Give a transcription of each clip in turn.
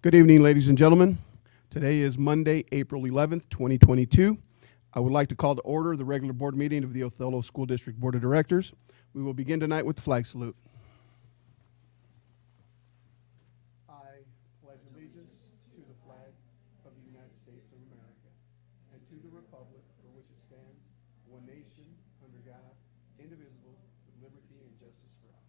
Good evening, ladies and gentlemen. Today is Monday, April 11th, 2022. I would like to call to order the regular board meeting of the Othello School District Board of Directors. We will begin tonight with the flag salute. I pledge allegiance to the flag of the United States of America and to the republic for which it stands, one nation, under God, indivisible, with liberty and justice for all.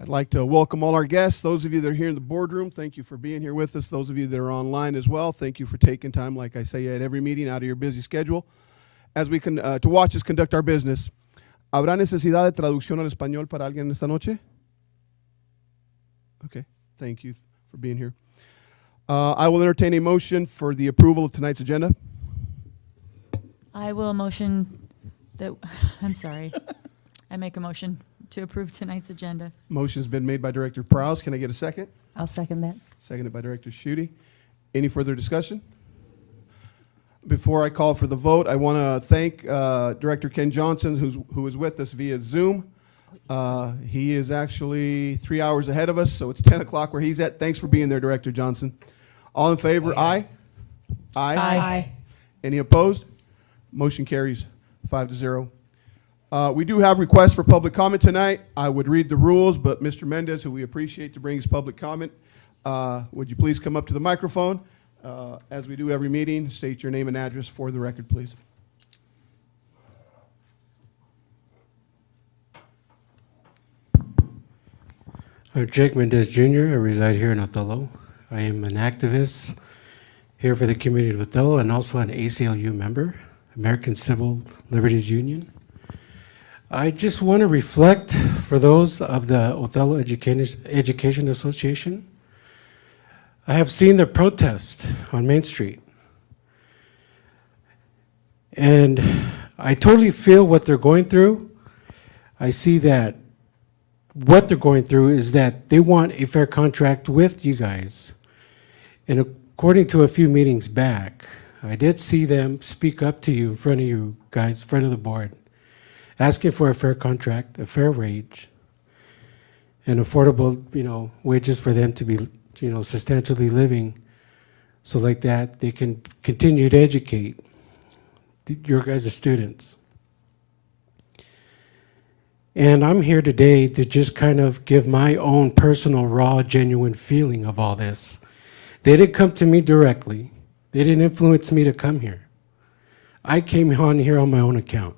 I'd like to welcome all our guests. Those of you that are here in the boardroom, thank you for being here with us. Those of you that are online as well, thank you for taking time, like I say at every meeting, out of your busy schedule, as we can to watch us conduct our business. ¿Habrá necesidad de traducción al español para alguien esta noche? Okay, thank you for being here. I will entertain a motion for the approval of tonight's agenda. I will motion that, I'm sorry. I make a motion to approve tonight's agenda. Motion's been made by Director Prowse. Can I get a second? I'll second that. Seconded by Director Schutte. Any further discussion? Before I call for the vote, I want to thank Director Ken Johnson, who is with us via Zoom. He is actually 3 hours ahead of us, so it's 10 o'clock where he's at. Thanks for being there, Director Johnson. All in favor? Aye. Aye. Aye. Any opposed? Motion carries 5-0. We do have requests for public comment tonight. I would read the rules, but Mr. Mendez, who we appreciate to bring his public comment, would you please come up to the microphone? As we do every meeting, state your name and address for the record, please. I'm Jake Mendez Jr. I reside here in Othello. I am an activist here for the community of Othello and also an ACLU member, American Civil Liberties Union. I just want to reflect for those of the Othello Education Association. I have seen the protest on Main Street. And I totally feel what they're going through. I see that what they're going through is that they want a fair contract with you guys. And according to a few meetings back, I did see them speak up to you in front of you guys, in front of the board, asking for a fair contract, a fair wage, and affordable, wages for them to be, substantially living, so like that they can continue to educate your guys' students. And I'm here today to just kind of give my own personal, raw, genuine feeling of all this. They didn't come to me directly. They didn't influence me to come here. I came on here on my own account,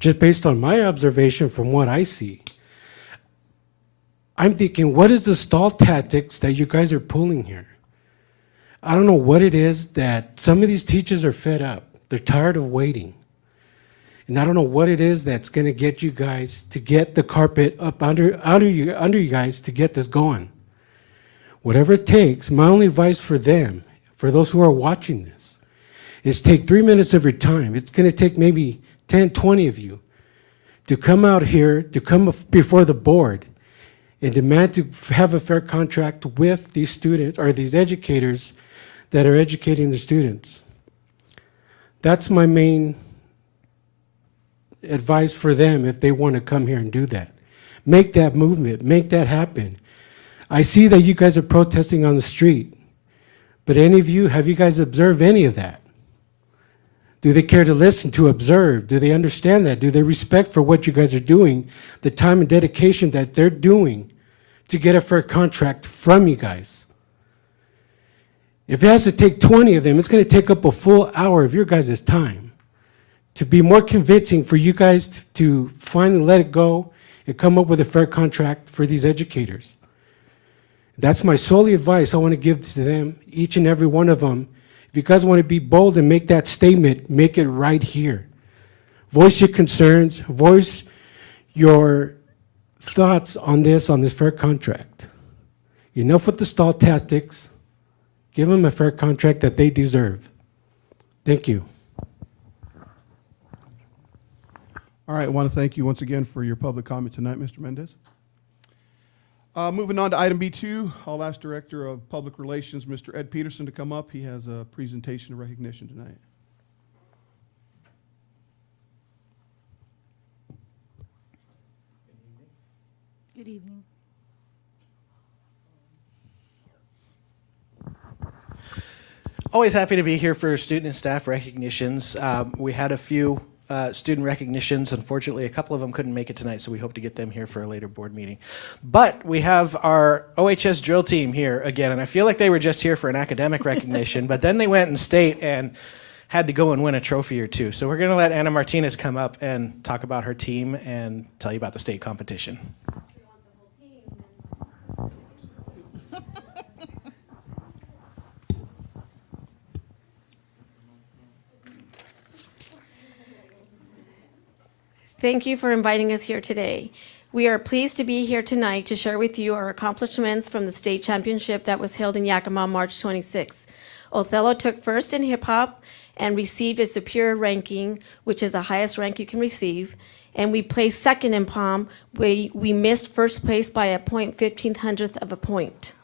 just based on my observation from what I see. I'm thinking, what is the stall tactics that you guys are pulling here? I don't know what it is that some of these teachers are fed up. They're tired of waiting. And I don't know what it is that's going to get you guys to get the carpet up under you guys to get this going. Whatever it takes, my only advice for them, for those who are watching this, is take 3 minutes of your time. It's going to take maybe 10, 20 of you to come out here, to come before the board and demand to have a fair contract with these students or these educators that are educating the students. That's my main advice for them if they want to come here and do that. Make that movement, make that happen. I see that you guys are protesting on the street, but have you guys observed any of that? Do they care to listen, to observe? Do they understand that? Do they respect for what you guys are doing, the time and dedication that they're doing to get a fair contract from you guys? If it has to take 20 of them, it's going to take up a full hour of your guys' time to be more convincing for you guys to finally let it go and come up with a fair contract for these educators. That's my solely advice I want to give to them, each and every one of them. If you guys want to be bold and make that statement, make it right here. Voice your concerns, voice your thoughts on this fair contract. Enough with the stall tactics. Give them a fair contract that they deserve. Thank you. All right, I want to thank you once again for your public comment tonight, Mr. Mendez. Moving on to item B2, I'll ask Director of Public Relations, Mr. Ed Peterson, to come up. He has a presentation of recognition tonight. Good evening. Always happy to be here for student and staff recognitions. We had a few student recognitions. Unfortunately, a couple of them couldn't make it tonight, so we hope to get them here for a later board meeting. But we have our OHS drill team here again, and I feel like they were just here for an academic recognition, but then they went in state and had to go and win a trophy or two. So we're going to let Ana Martinez come up and talk about her team and tell you about the state competition. Thank you for inviting us here today. We are pleased to be here tonight to share with you our accomplishments from the state championship that was held in Yakima March 26th. Othello took first in hip hop and received a superior ranking, which is the highest rank you can receive. And we placed second in POM. We missed first place by a 0.15 of a point.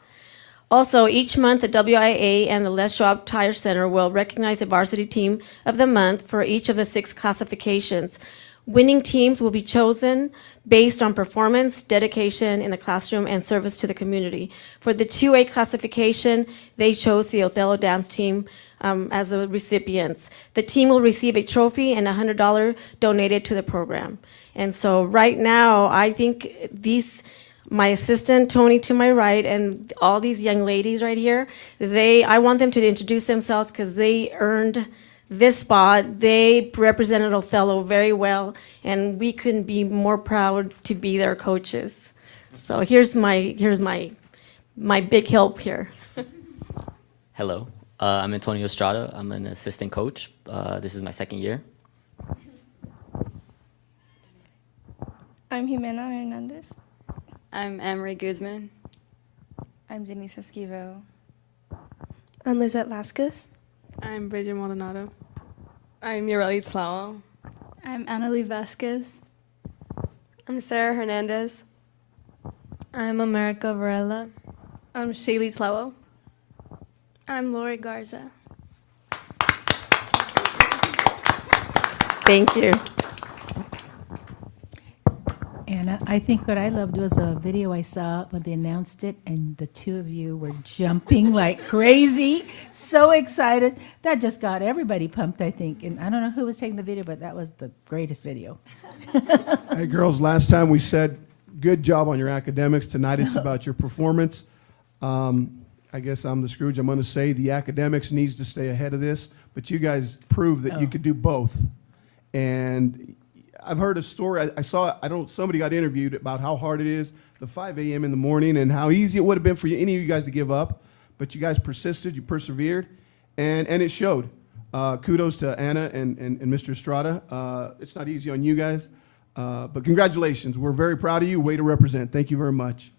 Also, each month, the WIA and the Les Schwab Tire Center will recognize a varsity team of the month for each of the 6 classifications. Winning teams will be chosen based on performance, dedication in the classroom, and service to the community. For the 2A classification, they chose the Othello dance team as the recipients. The team will receive a trophy and $100 donated to the program. And so right now, I think my assistant, Tony, to my right, and all these young ladies right here, I want them to introduce themselves because they earned this spot. They represented Othello very well, and we couldn't be more proud to be their coaches. So here's my big help here. Hello, I'm Antonio Estrada. I'm an assistant coach. This is my second year. I'm Jimena Hernandez. I'm Amory Guzman. I'm Denise Esquivel. I'm Lizette Vasquez. I'm Bridget Maldonado. I'm Yoreli Tlao. I'm Annalie Vasquez. I'm Sarah Hernandez. I'm America Varela. I'm Shaylee Tlao. I'm Lori Garza. Thank you. And I think what I loved was a video I saw when they announced it, and the two of you were jumping like crazy, so excited. That just got everybody pumped, I think. And I don't know who was taking the video, but that was the greatest video. Hey, girls, last time we said good job on your academics. Tonight it's about your performance. I guess I'm the Scrooge. I'm going to say the academics needs to stay ahead of this, but you guys proved that you could do both. And I've heard a story. Somebody got interviewed about how hard it is, the 5 a.m. in the morning, and how easy it would have been for any of you guys to give up. But you guys persisted, you persevered, and it showed. Kudos to Anna and Mr. Estrada. It's not easy on you guys, but congratulations. We're very proud of you. Way to represent. Thank you very much.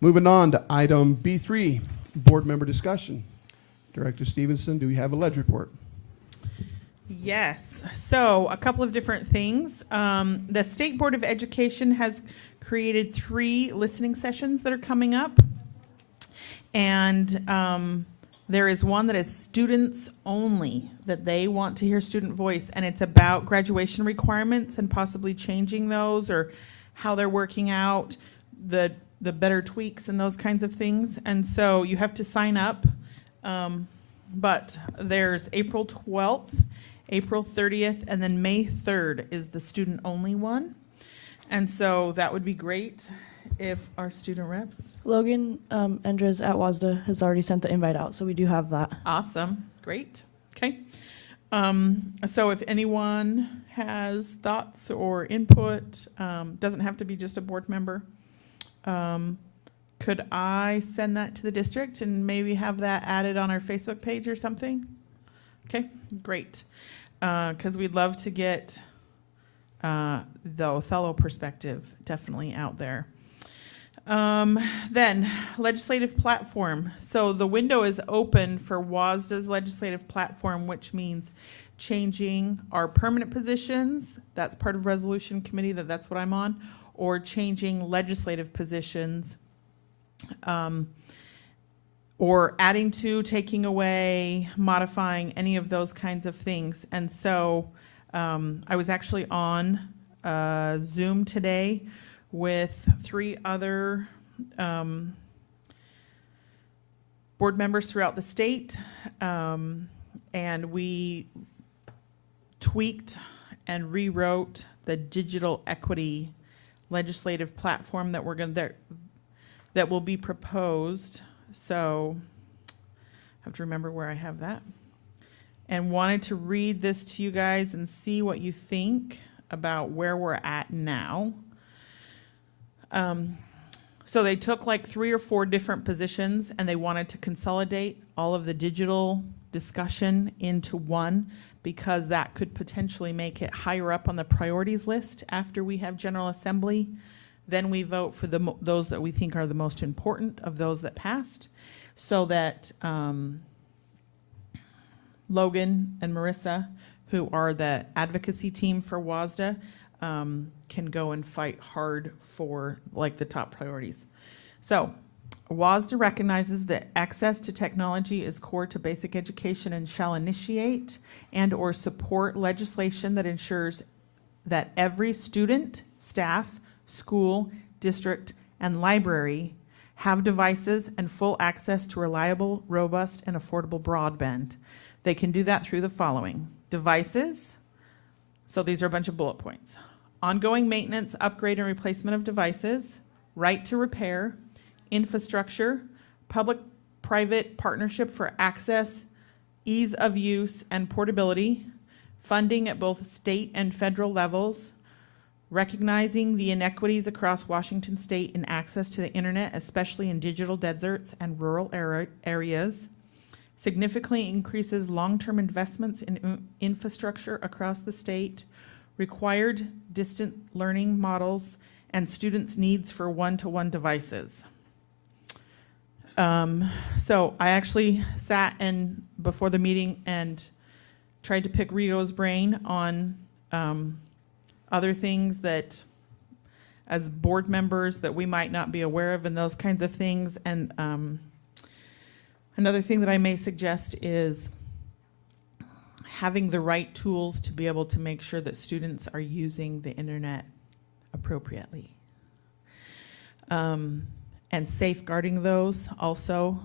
Moving on to item B3. Board member discussion. Director Stevenson, do we have a ledge report? Yes. So a couple of different things. The State Board of Education has created 3 listening sessions that are coming up. And there is one that is students only, that they want to hear student voice. And it's about graduation requirements and possibly changing those, or how they're working out, the better tweaks and those kinds of things. And so you have to sign up, but there's April 12th, April 30th, and then May 3rd is the student-only one. And so that would be great if our student reps. Logan Endres at WASDA has already sent the invite out, so we do have that. Awesome, great, okay. So if anyone has thoughts or input, doesn't have to be just a board member, could I send that to the district and maybe have that added on our Facebook page or something? Okay, great. Because we'd love to get the Othello perspective definitely out there. Then, legislative platform. So the window is open for WASDA's legislative platform, which means changing our permanent positions. That's part of resolution committee, that's what I'm on. Or changing legislative positions, or adding to, taking away, modifying, any of those kinds of things. And so I was actually on Zoom today with 3 other board members throughout the state, and we tweaked and rewrote the digital equity legislative platform that that will be proposed. So I have to remember where I have that, and wanted to read this to you guys and see what you think about where we're at now. So they took like 3 or 4 different positions and they wanted to consolidate all of the digital discussion into one, because that could potentially make it higher up on the priorities list after we have General Assembly. Then we vote for those that we think are the most important of those that passed, so that Logan and Marissa, who are the advocacy team for WASDA, can go and fight hard for like the top priorities. So WASDA recognizes that access to technology is core to basic education and shall initiate and or support legislation that ensures that every student, staff, school, district, and library have devices and full access to reliable, robust, and affordable broadband. They can do that through the following: devices. So these are a bunch of bullet points. Ongoing maintenance, upgrade, and replacement of devices, right to repair, infrastructure, public-private partnership for access, ease of use, and portability, funding at both state and federal levels, recognizing the inequities across Washington state in access to the internet, especially in digital deserts and rural areas, significantly increases long-term investments in infrastructure across the state, required distant learning models, and students' needs for one-to-one devices. So I actually sat before the meeting and tried to pick Rio's brain on other things that, as board members, that we might not be aware of, and those kinds of things. And another thing that I may suggest is having the right tools to be able to make sure that students are using the internet appropriately. And safeguarding those also.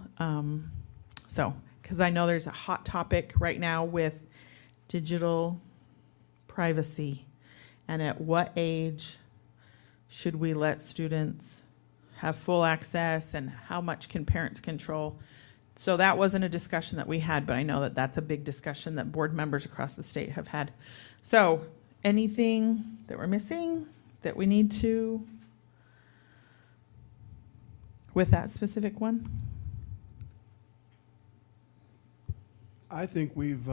Because I know there's a hot topic right now with digital privacy, and at what age should we let students have full access, and how much can parents control? So that wasn't a discussion that we had, but I know that that's a big discussion that board members across the state have had. So anything that we're missing that we need to, with that specific one? I think we've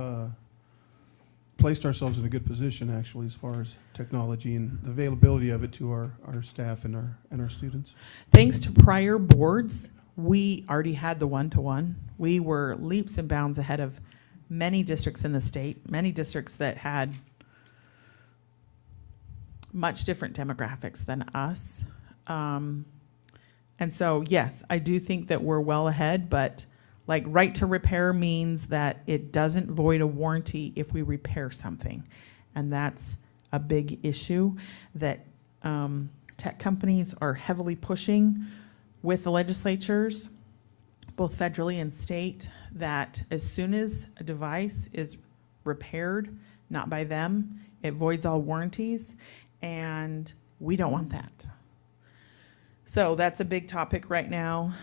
placed ourselves in a good position, actually, as far as technology and the availability of it to our staff and our students. Thanks to prior boards, we already had the one-to-one. We were leaps and bounds ahead of many districts in the state, many districts that had much different demographics than us. And so, yes, I do think that we're well ahead, but like right to repair means that it doesn't void a warranty if we repair something. And that's a big issue that tech companies are heavily pushing with the legislatures, both federally and state, that as soon as a device is repaired, not by them, it voids all warranties, and we don't want that. So that's a big topic right now.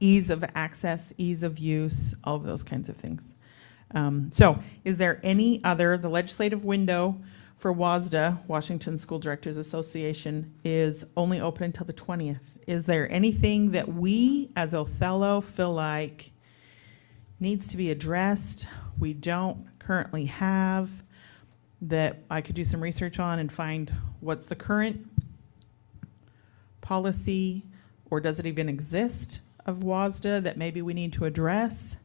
Ease of access, ease of use, all of those kinds of things. So is there any other, the legislative window for WASDA, Washington School Directors Association, is only open until the 20th. Is there anything that we as Othello feel like needs to be addressed, we don't currently have, that I could do some research on and find what's the current policy, or does it even exist, of WASDA that maybe we need to address?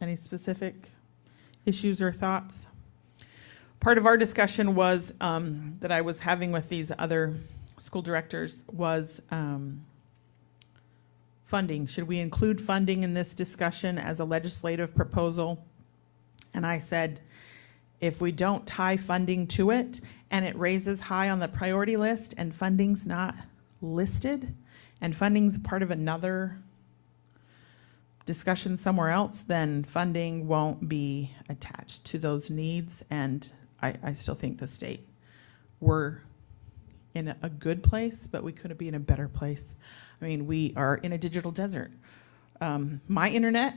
Any specific issues or thoughts? Part of our discussion was that I was having with these other school directors was funding. Should we include funding in this discussion as a legislative proposal? And I said, if we don't tie funding to it and it raises high on the priority list and funding's not listed and funding's part of another discussion somewhere else, then funding won't be attached to those needs. And I still think the state, we're in a good place, but we could be in a better place. I mean, we are in a digital desert. My internet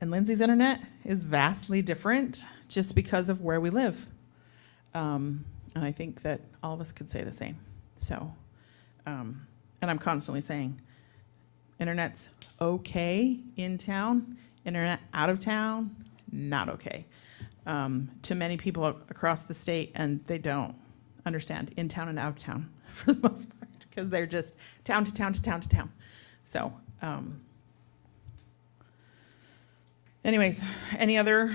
and Lindsay's internet is vastly different just because of where we live. And I think that all of us could say the same. So, and I'm constantly saying, internet's okay in town, internet out of town, not okay. To many people across the state, and they don't understand in town and out of town for the most part, because they're just town to town to town to town. So, anyways, any other?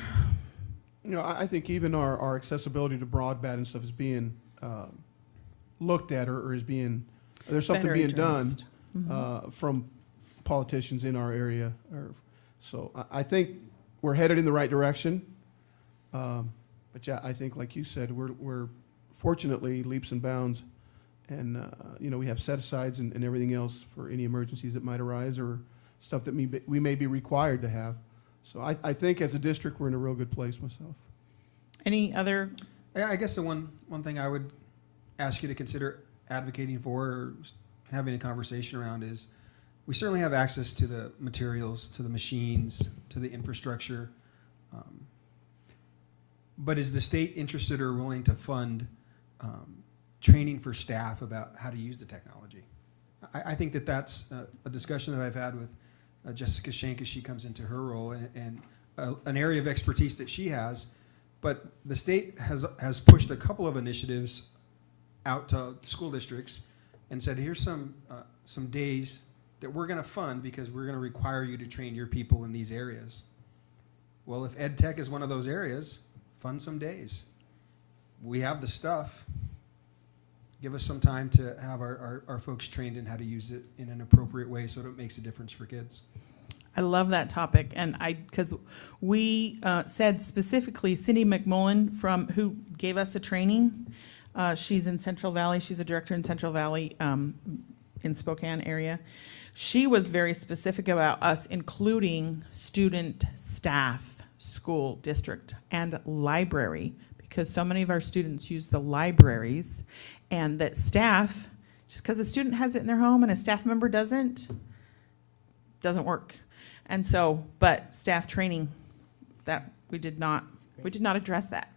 You know, I think even our accessibility to broadband and stuff is being looked at, or is being, there's something Better being addressed. done from politicians in our area. So I think we're headed in the right direction. But yeah, I think, like you said, we're fortunately leaps and bounds, and you know, we have set asides and everything else for any emergencies that might arise or stuff that we may be required to have. So I think as a district, we're in a real good place myself. Any other? I guess the one thing I would ask you to consider advocating for or having a conversation around is, we certainly have access to the materials, to the machines, to the infrastructure. But is the state interested or willing to fund training for staff about how to use the technology? I think that that's a discussion that I've had with Jessica Shank as she comes into her role, and an area of expertise that she has. But the state has pushed a couple of initiatives out to school districts and said, here's some days that we're going to fund because we're going to require you to train your people in these areas. Well, if ed tech is one of those areas, fund some days. We have the stuff. Give us some time to have our folks trained in how to use it in an appropriate way so that it makes a difference for kids. I love that topic, and because we said specifically, Cindy McMullen, who gave us a training, she's in Central Valley, she's a director in Central Valley, in Spokane area. She was very specific about us including student, staff, school, district, and library, because so many of our students use the libraries, and that staff, just because a student has it in their home and a staff member doesn't work. And so, but staff training, that we did not address that.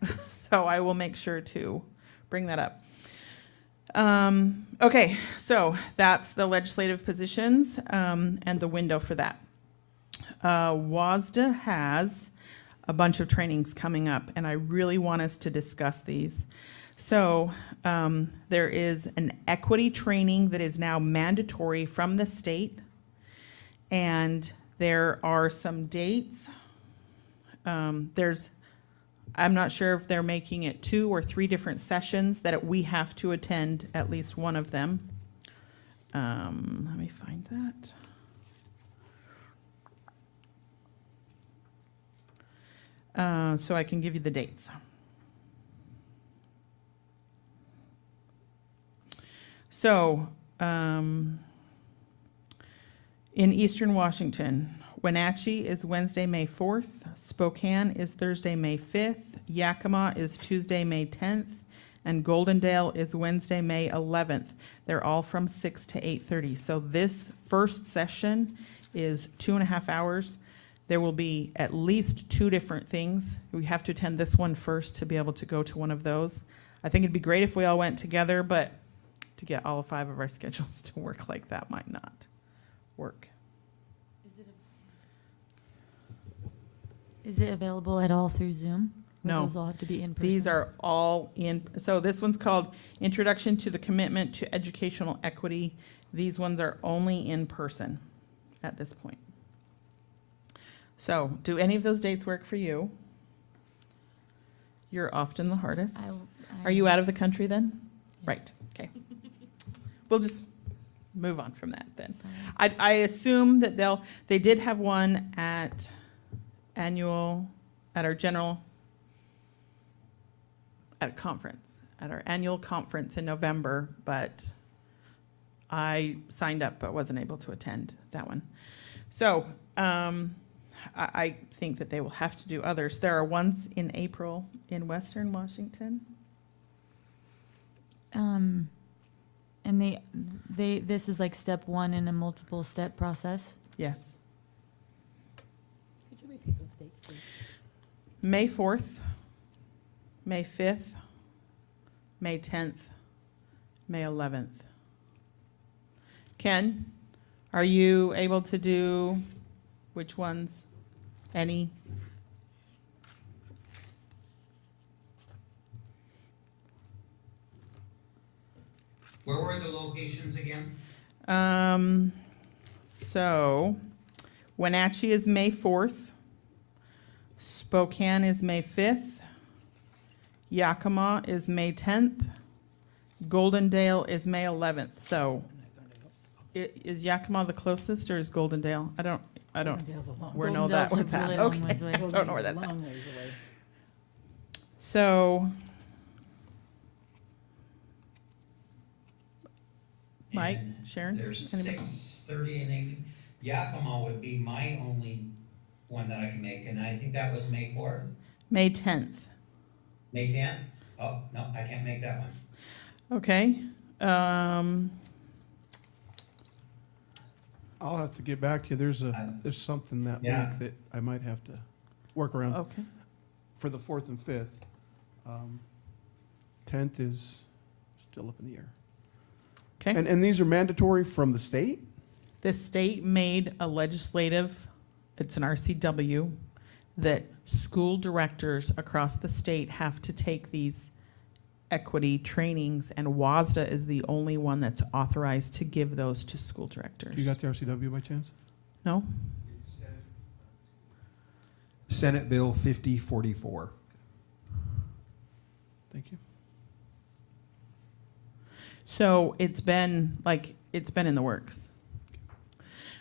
So I will make sure to bring that up. Okay, so that's the legislative positions and the window for that. WASDA has a bunch of trainings coming up, and I really want us to discuss these. So there is an equity training that is now mandatory from the state, and there are some dates. I'm not sure if they're making it 2 or 3 different sessions that we have to attend at least one of them. Let me find that. So I can give you the dates. So, in Eastern Washington, Wenatchee is Wednesday, May 4th. Spokane is Thursday, May 5th. Yakima is Tuesday, May 10th. And Goldendale is Wednesday, May 11th. They're all from 6 to 8:30. So this first session is 2.5 hours. There will be at least 2 different things. We have to attend this one first to be able to go to one of those. I think it'd be great if we all went together, but to get all 5 of our schedules to work like that might not work. Is it available at all through Zoom? Or No. those all have to be in person? These are all in, so this one's called Introduction to the Commitment to Educational Equity. These ones are only in person at this point. So, do any of those dates work for you? You're often the hardest. Are you out of the country then? Yeah. Right, okay. We'll just move on from that then. I assume that they did have one at our general at a conference, at our annual conference in November, but I signed up but wasn't able to attend that one. So I think that they will have to do others. There are ones in April in Western Washington. And this is like step one in a multiple step process. Yes. Could you repeat those dates, please? May 4th, May 5th, May 10th, May 11th. Ken, are you able to do which ones? Any? Where were the locations again? So Wenatchee is May 4th. Spokane is May 5th. Yakima is May 10th. Goldendale is May 11th. So is Yakima the closest or is Goldendale? I don't Goldendale's a long where know Goldendale's that a one's at. really long Okay. ways away. I don't know where that's at. Long ways away. So Mike, And Sharon, There's anybody? 6:30 in the evening. Yakima would be my only one that I can make, and I think that was May 4th, May 10th. May 10th? Oh, no, I can't make that one. Okay. I'll have to get back to you. There's something that Yeah. week that I might have to work around. Okay. For the 4th and 5th. 10th is still up in the air. Okay. And these are mandatory from the state? The state made a legislative, it's an RCW, that school directors across the state have to take these equity trainings, and WASDA is the only one that's authorized to give those to school directors. You got the RCW by chance? No? Senate Bill 5044. Thank you. So it's been in the works.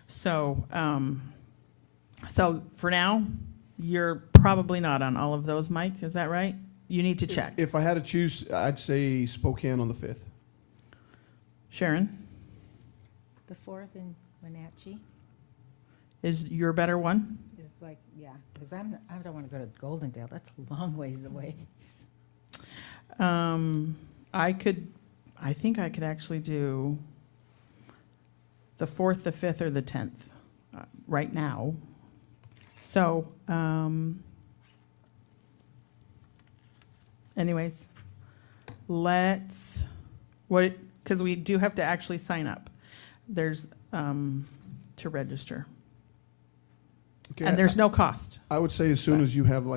So, so for now, you're probably not on all of those, Mike, is that right? You need to check. If I had to choose, I'd say Spokane on the 5th. Sharon, The 4th in Wenatchee is your better one? is like, yeah, because I don't want to go to Goldendale. That's a long ways away. I think I could actually do the 4th, the 5th, or the 10th right now. So, anyways, because we do have to actually sign up. There's to register. Okay, And there's no cost. I would say as soon as you have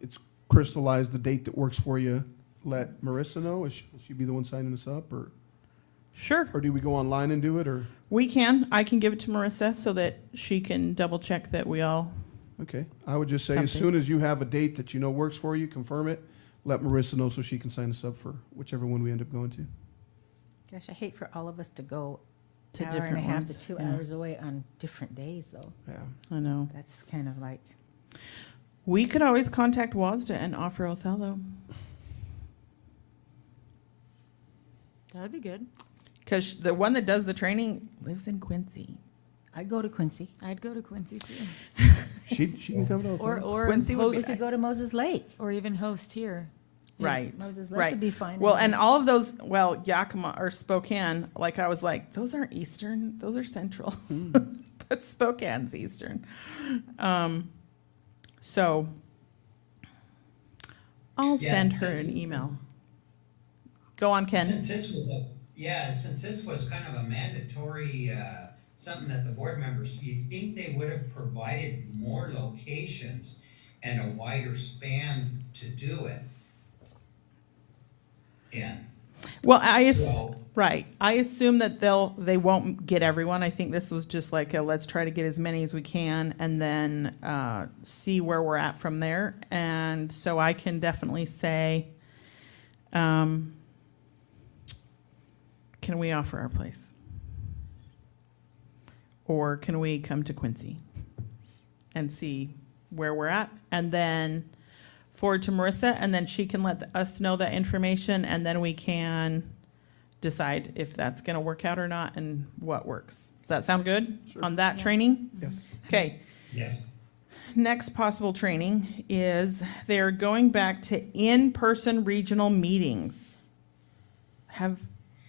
it's crystallized the date that works for you, let Marissa know. Will she be the one signing us up, or? Sure. Or do we go online and do it, or? We can. I can give it to Marissa so that she can double check that we all. Okay, I would just say as Something. soon as you have a date that you know works for you, confirm it. Let Marissa know so she can sign us up for whichever one we end up going to. Gosh, I hate for all of us to go To hour and a different half ones, to 2 yeah. hours away on different days, though. Yeah. I know. That's kind of like, We could always contact WASDA and offer Othello. That would be good. Because the one that does the training lives in Quincy. I'd go to Quincy. I'd go to Quincy too. She can come to Or Quincy would be host, We could go to Moses Lake. or even host here. Yeah. Right. Moses Lake Right. would be fine. Well, and all of those, Yakima or Spokane, I was like, those aren't Eastern, those are Central. But Spokane's Eastern. So I'll Yeah, send her since- an email. Go on, Ken. Since this was kind of a mandatory, something that the board members, you think they would have provided more locations and a wider span to do it in? Well, So- right. I assume that they won't get everyone. I think this was just like let's try to get as many as we can and then see where we're at from there. And so I can definitely say, can we offer our place? Or can we come to Quincy and see where we're at? And then forward to Marissa, and then she can let us know that information, and then we can decide if that's going to work out or not and what works. Does that sound good on that training? Yes. Okay. Yes. Next possible training is they're going back to in-person regional meetings. Have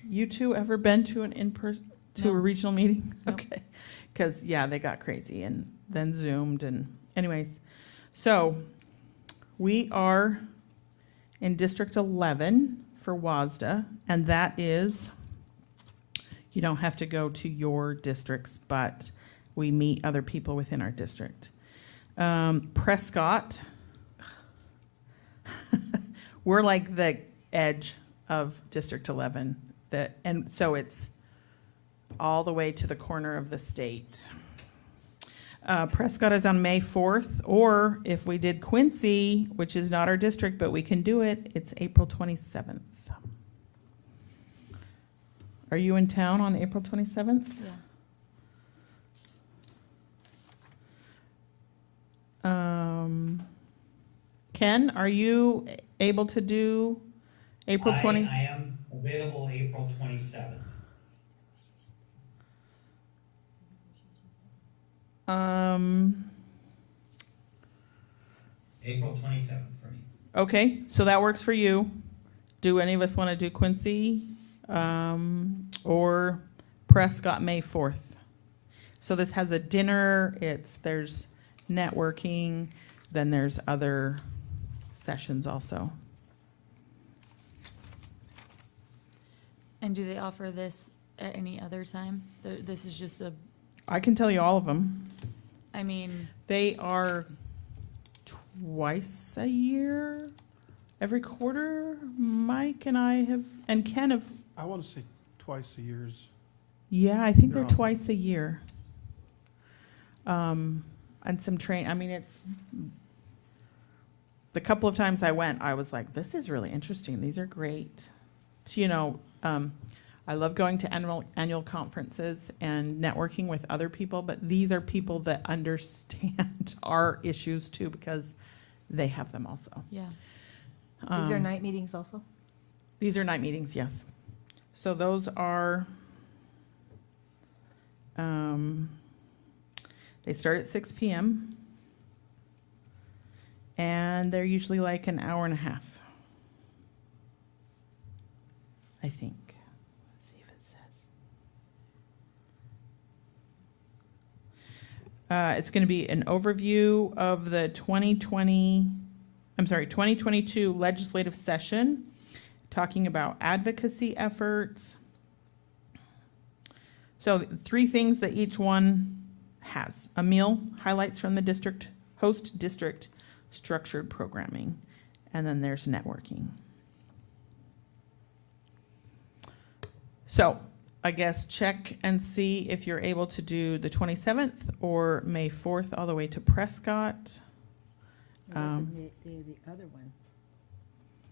you two ever been to an in-person, to a regional meeting? Nope. Okay. Because, yeah, they got crazy and then Zoomed and anyways. So we are in District 11 for WASDA, and that is, you don't have to go to your districts, but we meet other people within our district. Prescott, we're like the edge of District 11, and so it's all the way to the corner of the state. Prescott is on May 4th, or if we did Quincy, which is not our district, but we can do it, it's April 27th. Are you in town on April 27th? Yeah. Ken, are you able to do April 20? I am available April 27th. April 27th for me. Okay, so that works for you. Do any of us want to do Quincy or Prescott May 4th? So this has a dinner, there's networking, then there's other sessions also. And do they offer this at any other time? This is just a, I can tell you all of them. I mean, They are twice a year, every quarter. Mike and I have, and Ken have, I want to say twice a year. yeah, I think They're they're awesome. twice a year. And some I mean, it's, the couple of times I went, I was like, this is really interesting. These are great. So, you know, I love going to annual conferences and networking with other people, but these are people that understand our issues too, because they have them also. yeah. These are night meetings also? These are night meetings, yes. So those are, they start at 6 p.m. and they're usually like an hour and a half, I think. Let's see if it says. It's going to be an overview of the 2022 legislative session, talking about advocacy efforts. So 3 things that each one has. A meal, highlights from the district, host district, structured programming, and then there's networking. So I guess check and see if you're able to do the 27th or May 4th all the way to Prescott. The other one,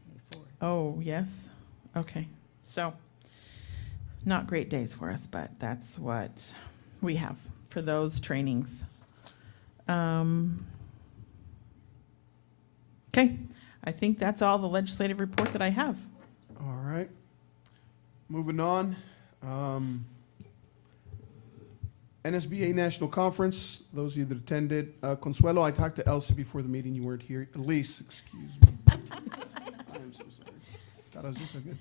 May 4th. Oh, yes? Okay. So, not great days for us, but that's what we have for those trainings. Okay. I think that's all the legislative report that I have. All right. Moving on. NSBA National Conference, those of you that attended. Consuelo, I talked to Elsie before the meeting. You weren't here. Elise, excuse me. I'm so sorry. Thought I was just so good.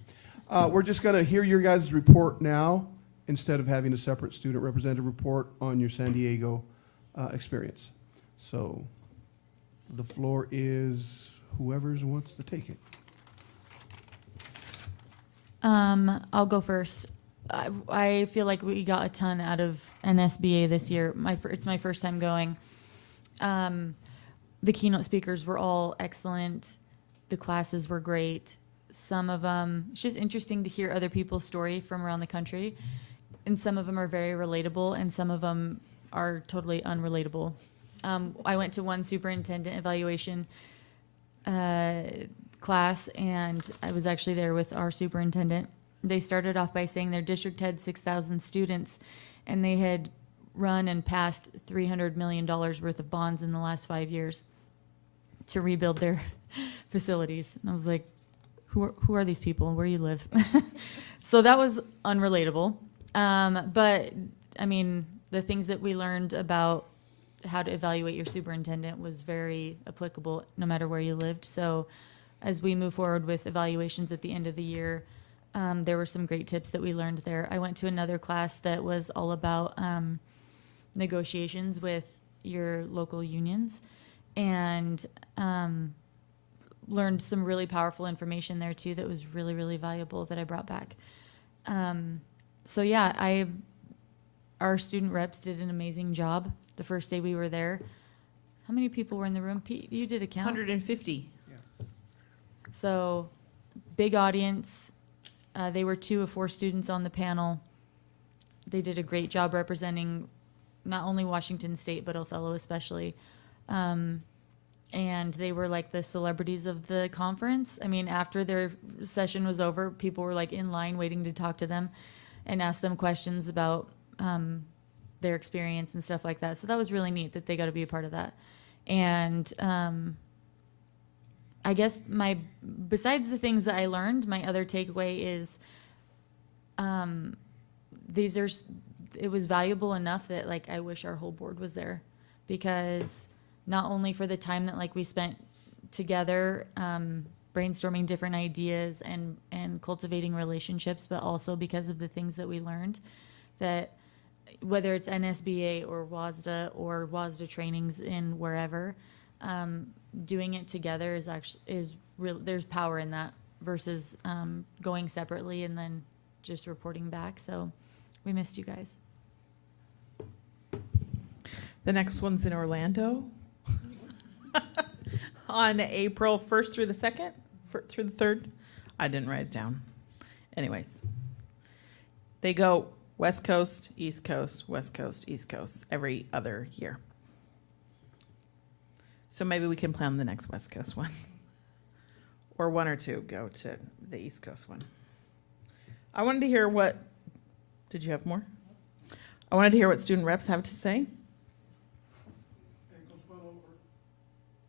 We're just going to hear your guys' report now instead of having a separate student representative report on your San Diego experience. So the floor is whoever wants to take it. I'll go first. I feel like we got a ton out of NSBA this year. It's my first time going. The keynote speakers were all excellent. The classes were great. Some of them, it's just interesting to hear other people's story from around the country. And some of them are very relatable, and some of them are totally unrelatable. I went to one superintendent evaluation class, and I was actually there with our superintendent. They started off by saying their district had 6,000 students, and they had run and passed $300 million worth of bonds in the last 5 years. to rebuild their facilities. And I was like, who are these people and where you live? So that was unrelatable. But I mean, the things that we learned about how to evaluate your superintendent was very applicable no matter where you lived. So as we move forward with evaluations at the end of the year, there were some great tips that we learned there. I went to another class that was all about negotiations with your local unions, and learned some really powerful information there too that was really, really valuable that I brought back. So yeah, our student reps did an amazing job the first day we were there. How many people were in the room? Pete, you did a count? 150. Yeah. So big audience. They were 2 of 4 students on the panel. They did a great job representing not only Washington State, but Othello especially. And they were like the celebrities of the conference. I mean, after their session was over, people were like in line waiting to talk to them and ask them questions about their experience and stuff like that. So that was really neat that they got to be a part of that. And I guess besides the things that I learned, my other takeaway is it was valuable enough that like I wish our whole board was there, because not only for the time that like we spent together brainstorming different ideas and cultivating relationships, but also because of the things that we learned, that whether it's NSBA or WASDA trainings in wherever, doing it together is real. There's power in that versus going separately and then just reporting back. So we missed you guys. The next one's in Orlando on April 1st through the 2nd, through the 3rd. I didn't write it down. Anyways, they go West Coast, East Coast, West Coast, East Coast every other year. So maybe we can plan the next West Coast one. Or 1 or 2 go to the East Coast one. I wanted to hear did you have more? I wanted to hear what student reps have to say.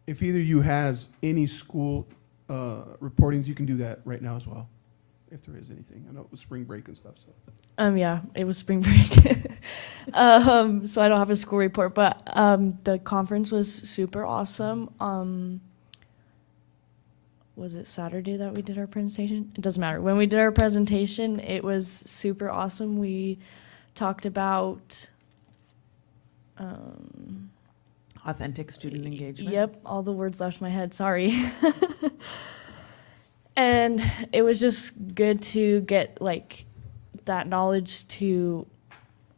If either of you has any school reportings, you can do that right now as well, if there is anything. I know it was spring break and stuff, so. Yeah, it was spring break. So I don't have a school report, but the conference was super awesome. Was it Saturday that we did our presentation? It doesn't matter. When we did our presentation, it was super awesome. We talked about authentic student engagement. Yep, all the words left my head, sorry. And it was just good to get like that knowledge to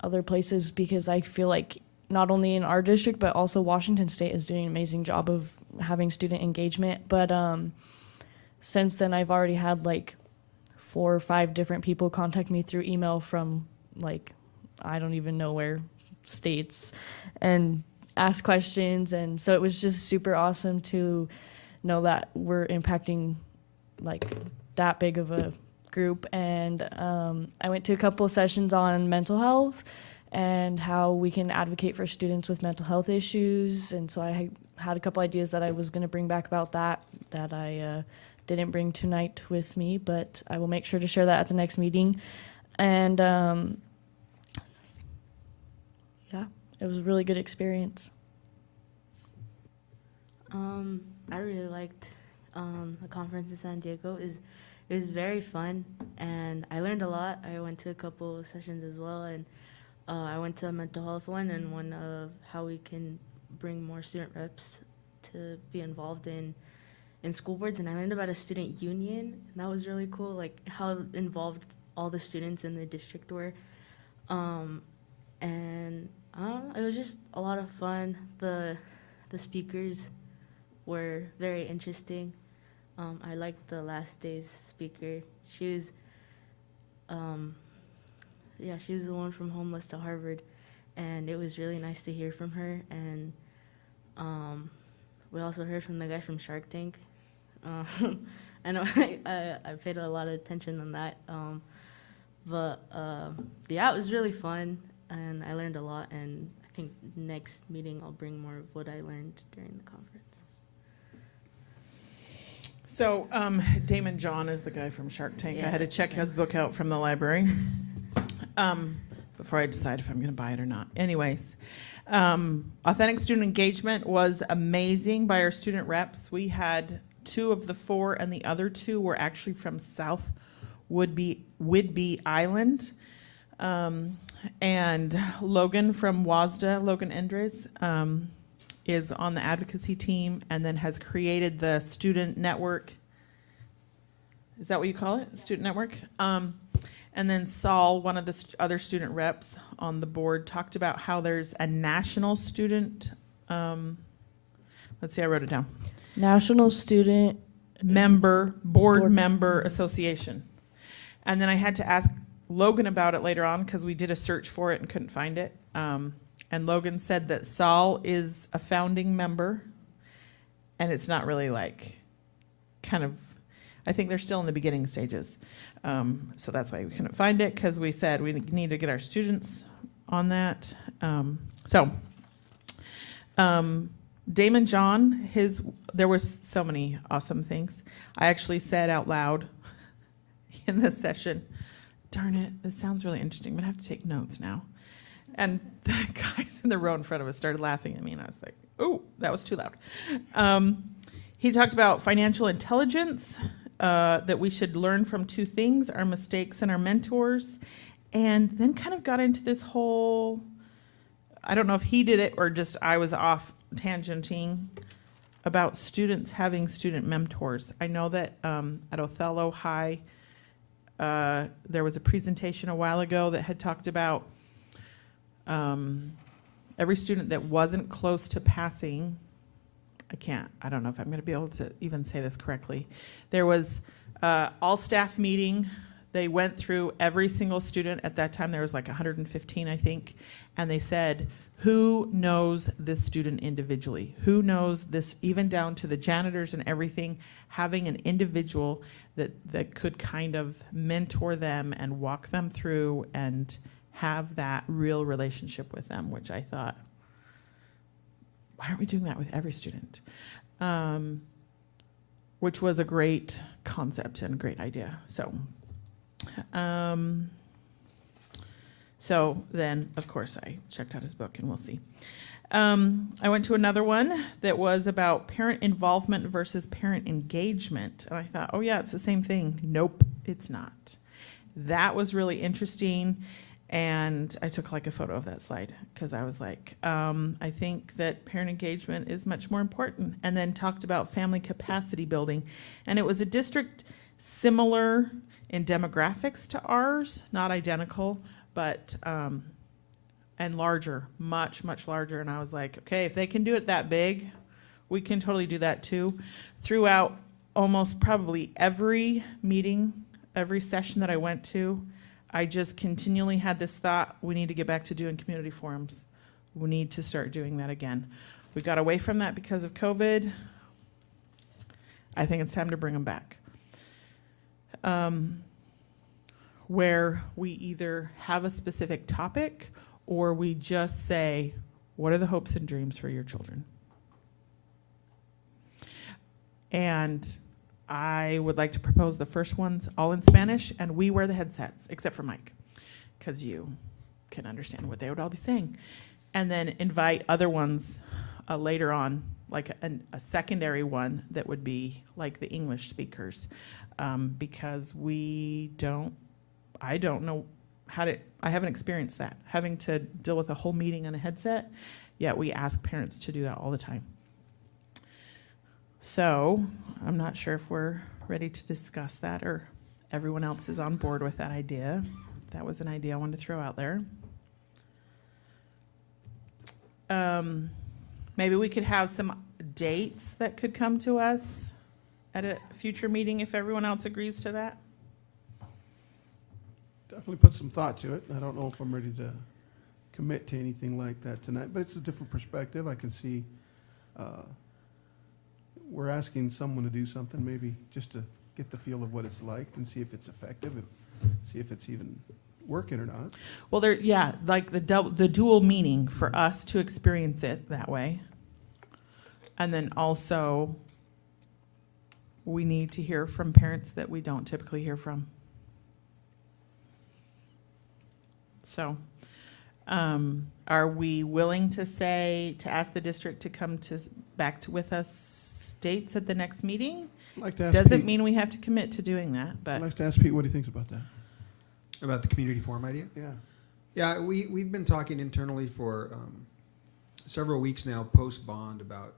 other places, because I feel like not only in our district, but also Washington State is doing an amazing job of having student engagement. But since then, I've already had like 4 or 5 different people contact me through email from like, I don't even know where states, and ask questions. And so it was just super awesome to know that we're impacting like that big of a group. And I went to a couple of sessions on mental health and how we can advocate for students with mental health issues. And so I had a couple ideas that I was going to bring back about that I didn't bring tonight with me, but I will make sure to share that at the next meeting. And yeah, it was a really good experience. I really liked the conference in San Diego. It was very fun, and I learned a lot. I went to a couple of sessions as well, and I went to a mental health one and one of how we can bring more student reps to be involved in school boards. And I learned about a student union, and that was really cool, like how involved all the students in the district were. And I don't know, it was just a lot of fun. The speakers were very interesting. I liked the last day's speaker. She was the one from Homeless to Harvard, and it was really nice to hear from her. And we also heard from the guy from Shark Tank. I know I paid a lot of attention on that. But yeah, it was really fun, and I learned a lot. And I think next meeting I'll bring more of what I learned during the conference. So Damon John is the guy from Shark Tank. I had to Yeah. check his book out from the library before I decide if I'm going to buy it or not. Anyways, authentic student engagement was amazing by our student reps. We had 2 of the 4, and the other 2 were actually from South Whidbey Island. And Logan from WASDA, Logan Endres, is on the advocacy team and then has created the student network. Is that what you call it? Student network? And then Saul, one of the other student reps on the board, talked about how there's a national student, let's see, I wrote it down. National Student Board Member Association. And then I had to ask Logan about it later on because we did a search for it and couldn't find it. And Logan said that Saul is a founding member, and it's not really like kind of, I think they're still in the beginning stages. So that's why we couldn't find it, because we said we need to get our students on that. Damon John, there was so many awesome things. I actually said out loud in this session, darn it, this sounds really interesting, but I have to take notes now. And the guys in the row in front of us started laughing at me, and I was like, oh, that was too loud. He talked about financial intelligence, that we should learn from 2 things, our mistakes and our mentors, and then kind of got into this whole, I don't know if he did it or just I was off tangenting, about students having student mentors. I know that at Othello High, there was a presentation a while ago that had talked about every student that wasn't close to passing. I don't know if I'm going to be able to even say this correctly. There was all staff meeting. They went through every single student. At that time, there was like 115, I think. And they said, who knows this student individually? Who knows this, even down to the janitors and everything, having an individual that could kind of mentor them and walk them through and have that real relationship with them, which I thought, why aren't we doing that with every student? Which was a great concept and a great idea. So then, of course, I checked out his book, and we'll see. I went to another one that was about parent involvement versus parent engagement. And I thought, oh yeah, it's the same thing. Nope, it's not. That was really interesting. And I took like a photo of that slide because I was like, I think that parent engagement is much more important. And then talked about family capacity building. And it was a district similar in demographics to ours, not identical, but and larger, much, much larger. And I was like, okay, if they can do it that big, we can totally do that too. Throughout almost probably every meeting, every session that I went to, I just continually had this thought, we need to get back to doing community forums. We need to start doing that again. We got away from that because of COVID. I think it's time to bring them back. Where we either have a specific topic or we just say, what are the hopes and dreams for your children? And I would like to propose the first ones all in Spanish, and we wear the headsets, except for Mike, because you can understand what they would all be saying. And then invite other ones later on, like a secondary one that would be like the English speakers, because I don't know I haven't experienced that, having to deal with a whole meeting on a headset, yet we ask parents to do that all the time. So I'm not sure if we're ready to discuss that or everyone else is on board with that idea. That was an idea I wanted to throw out there. Maybe we could have some dates that could come to us at a future meeting if everyone else agrees to that. Definitely put some thought to it. I don't know if I'm ready to commit to anything like that tonight, but it's a different perspective. I can see we're asking someone to do something, maybe just to get the feel of what it's like and see if it's effective and see if it's even working or not. Well, like the dual meaning for us to experience it that way, and then also we need to hear from parents that we don't typically hear from. So, are we willing to ask the district to come with us dates at the next meeting? I'd like to ask Doesn't Pete- mean we have to commit to doing that, but. I'd like to ask Pete what he thinks about that. About the community forum idea? Yeah. Yeah, we've been talking internally for several weeks now, post-bond, about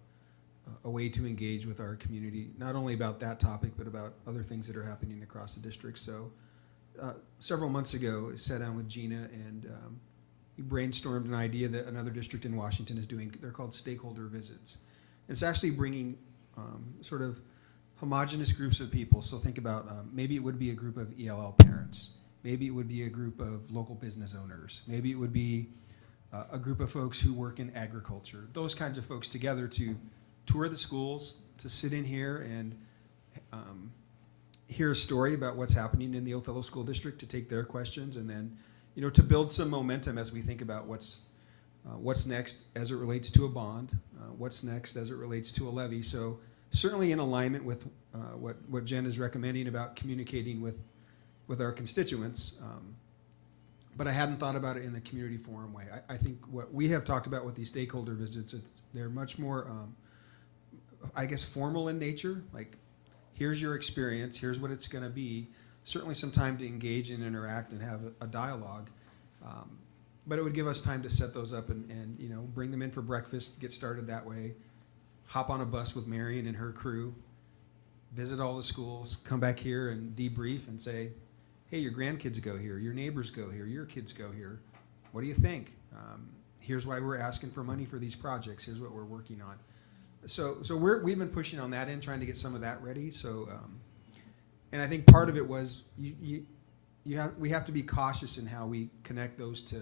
a way to engage with our community, not only about that topic, but about other things that are happening across the district. So several months ago, I sat down with Gina and we brainstormed an idea that another district in Washington is doing. They're called stakeholder visits. It's actually bringing sort of homogenous groups of people. So think about maybe it would be a group of ELL parents. Maybe it would be a group of local business owners. Maybe it would be a group of folks who work in agriculture. Those kinds of folks together to tour the schools, to sit in here and hear a story about what's happening in the Othello School District, to take their questions, and then, to build some momentum as we think about what's next as it relates to a bond, what's next as it relates to a levy. So certainly in alignment with what Jen is recommending about communicating with our constituents, but I hadn't thought about it in the community forum way. I think what we have talked about with these stakeholder visits, they're much more, I guess, formal in nature. Like, here's your experience, here's what it's going to be. Certainly some time to engage and interact and have a dialogue. But it would give us time to set those up and bring them in for breakfast, get started that way, hop on a bus with Marion and her crew, visit all the schools, come back here and debrief and say, hey, your grandkids go here, your neighbors go here, your kids go here. What do you think? Here's why we're asking for money for these projects. Here's what we're working on. So we've been pushing on that end, trying to get some of that ready. So, and I think part of it was we have to be cautious in how we connect those to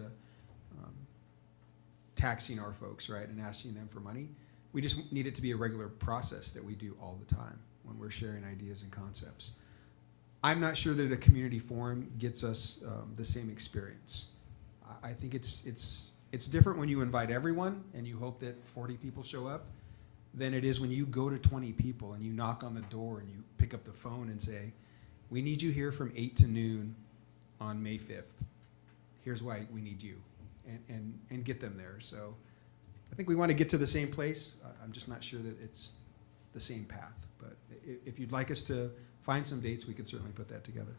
taxing our folks, right, and asking them for money. We just need it to be a regular process that we do all the time when we're sharing ideas and concepts. I'm not sure that a community forum gets us the same experience. I think it's different when you invite everyone and you hope that 40 people show up than it is when you go to 20 people and you knock on the door and you pick up the phone and say, we need you here from 8 to noon on May 5th. Here's why we need you, and get them there. So I think we want to get to the same place. I'm just not sure that it's the same path. But if you'd like us to find some dates, we could certainly put that together.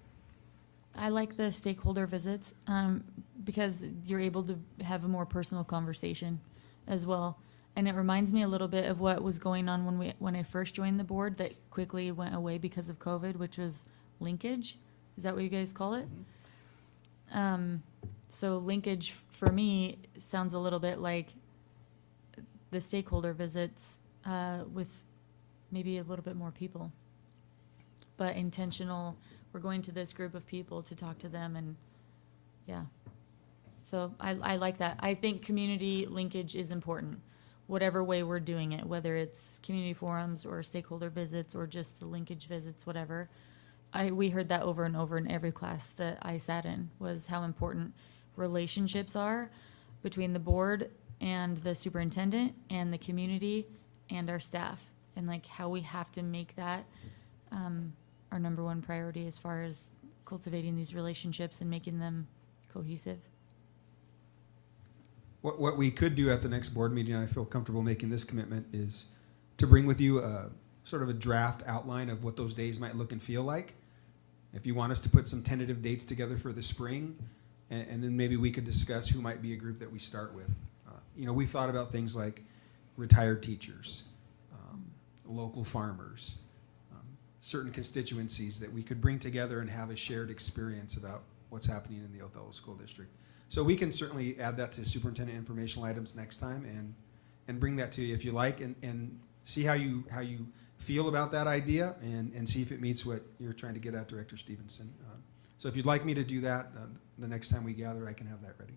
I like the stakeholder visits because you're able to have a more personal conversation as well. And it reminds me a little bit of what was going on when I first joined the board that quickly went away because of COVID, which was Linkage. Is that what you guys call it? So Linkage for me sounds a little bit like the stakeholder visits with maybe a little bit more people, but intentional. We're going to this group of people to talk to them, and yeah. So I like that. I think community linkage is important, whatever way we're doing it, whether it's community forums or stakeholder visits or just the linkage visits, whatever. We heard that over and over in every class that I sat in, was how important relationships are between the board and the superintendent and the community and our staff, and like how we have to make that our number one priority as far as cultivating these relationships and making them cohesive. What we could do at the next board meeting, and I feel comfortable making this commitment, is to bring with you sort of a draft outline of what those days might look and feel like. If you want us to put some tentative dates together for the spring, and then maybe we could discuss who might be a group that we start with. We've thought about things like retired teachers, local farmers, certain constituencies that we could bring together and have a shared experience about what's happening in the Othello School District. So we can certainly add that to superintendent informational items next time and bring that to you if you like, and see how you feel about that idea and see if it meets what you're trying to get at, Director Stevenson. So if you'd like me to do that the next time we gather, I can have that ready.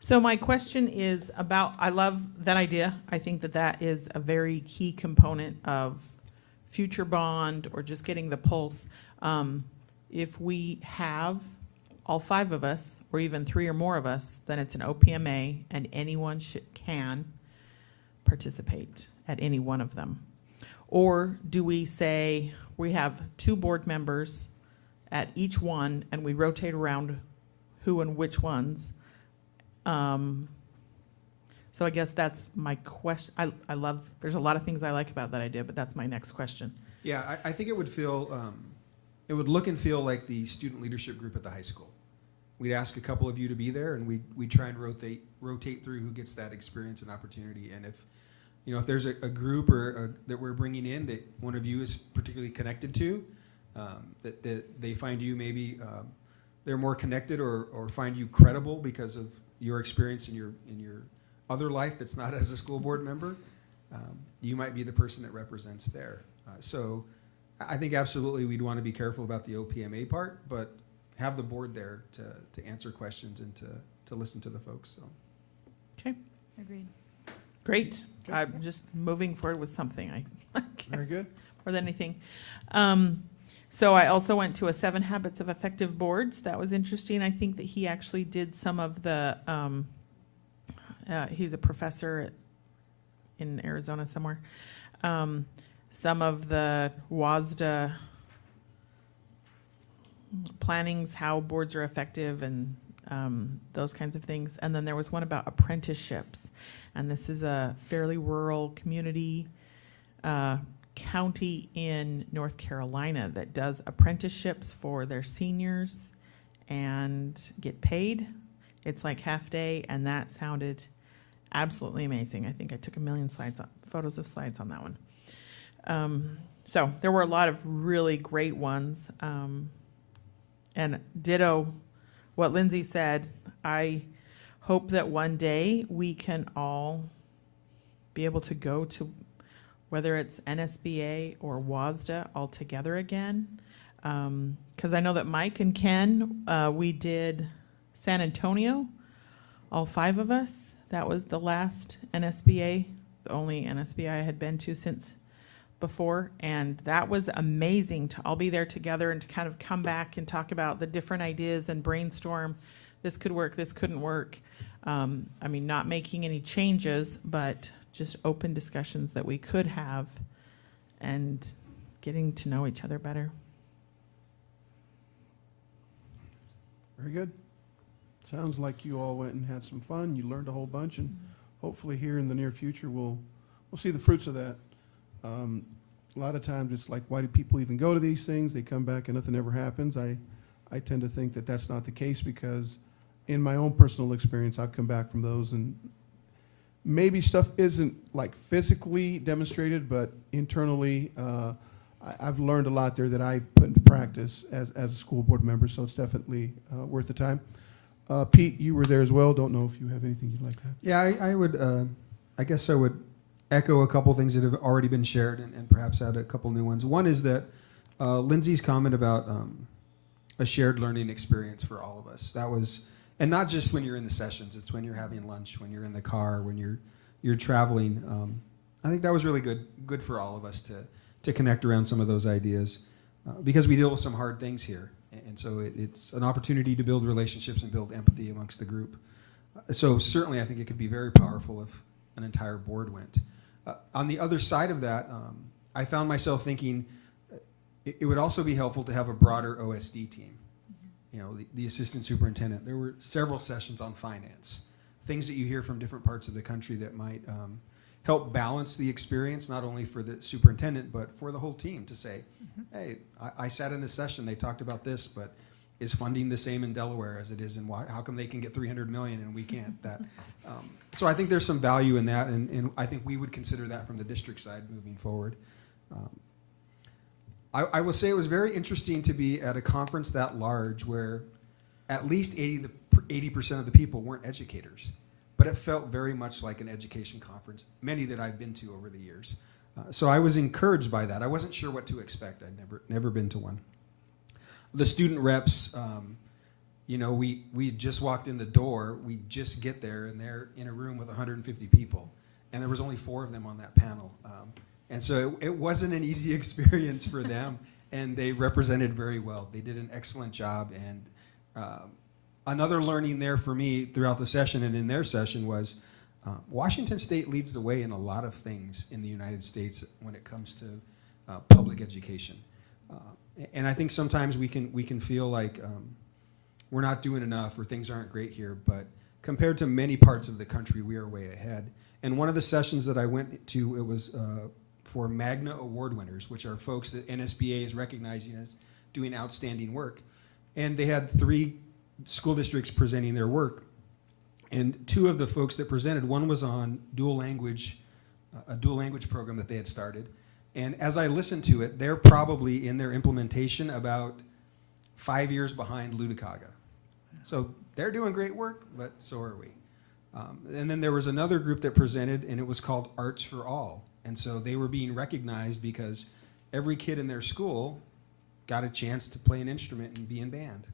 So my question is about, I love that idea. I think that is a very key component of future bond or just getting the pulse. If we have all 5 of us, or even 3 or more of us, then it's an OPMA, and anyone can participate at any one of them. Or do we say we have 2 board members at each one and we rotate around who and which ones? So I guess that's my question. I love, there's a lot of things I like about that idea, but that's my next question. Yeah, I think it would feel, it would look and feel like the student leadership group at the high school. We'd ask a couple of you to be there, and we'd try and rotate through who gets that experience and opportunity. And if there's a group that we're bringing in that one of you is particularly connected to, that they find you maybe they're more connected or find you credible because of your experience in your other life that's not as a school board member, you might be the person that represents there. So I think absolutely we'd want to be careful about the OPMA part, but have the board there to answer questions and to listen to the folks. So. Okay. Agreed. Great. I'm just moving forward with something, I guess. Very good. More than anything. So I also went to a 7 Habits of Effective Boards. That was interesting. I think that he actually did some of the, he's a professor in Arizona somewhere. Some of the WASDA plannings, how boards are effective and those kinds of things. And then there was one about apprenticeships. And this is a fairly rural community county in North Carolina that does apprenticeships for their seniors and get paid. It's like half day, and that sounded absolutely amazing. I think I took 1 million photos of slides on that one. So there were a lot of really great ones. And ditto what Lindsay said, I hope that one day we can all be able to go to whether it's NSBA or WASDA all together again. Because I know that Mike and Ken, we did San Antonio, all 5 of us. That was the last NSBA, the only NSBA I had been to since before, and that was amazing to all be there together and to kind of come back and talk about the different ideas and brainstorm. This could work, this couldn't work. I mean, not making any changes, but just open discussions that we could have and getting to know each other better. Very good. Sounds like you all went and had some fun. You learned a whole bunch, and hopefully here in the near future we'll see the fruits of that. A lot of times it's like, why do people even go to these things? They come back and nothing ever happens. I tend to think that that's not the case, because in my own personal experience, I've come back from those and maybe stuff isn't like physically demonstrated, but internally, I've learned a lot there that I've put into practice as a school board member, so it's definitely worth the time. Pete, you were there as well. Don't know if you have anything you'd like to add. Yeah, I would, I guess I would echo a couple things that have already been shared and perhaps add a couple new ones. One is that Lindsay's comment about a shared learning experience for all of us. That was, and not just when you're in the sessions, it's when you're having lunch, when you're in the car, when you're traveling. I think that was really good for all of us to connect around some of those ideas because we deal with some hard things here. And so it's an opportunity to build relationships and build empathy amongst the group. So certainly I think it could be very powerful if an entire board went. On the other side of that, I found myself thinking it would also be helpful to have a broader OSD team. You know, the assistant superintendent. There were several sessions on finance, things that you hear from different parts of the country that might help balance the experience, not only for the superintendent, but for the whole team to say, hey, I sat in this session, they talked about this, but is funding the same in Delaware as it is in how come they can get 300 million and we can't? That. So I think there's some value in that, and I think we would consider that from the district side moving forward. I will say it was very interesting to be at a conference that large where at least 80% of the people weren't educators, but it felt very much like an education conference, many that I've been to over the years. So I was encouraged by that. I wasn't sure what to expect. I'd never been to one. The student reps, you know, we just walked in the door. We just get there, and they're in a room with 150 people, and there was only 4 of them on that panel. And so it wasn't an easy experience for them, and they represented very well. They did an excellent job, and another learning there for me throughout the session and in their session was Washington State leads the way in a lot of things in the United States when it comes to public education. And I think sometimes we can feel like we're not doing enough or things aren't great here, but compared to many parts of the country, we are way ahead. And one of the sessions that I went to, it was for Magna Award winners, which are folks that NSBA is recognizing as doing outstanding work. And they had 3 school districts presenting their work. And 2 of the folks that presented, one was on dual language, a dual language program that they had started. And as I listened to it, they're probably in their implementation about 5 years behind Ludicaga. So they're doing great work, but so are we. And then there was another group that presented, and it was called Arts for All. And so they were being recognized because every kid in their school got a chance to play an instrument and be in band.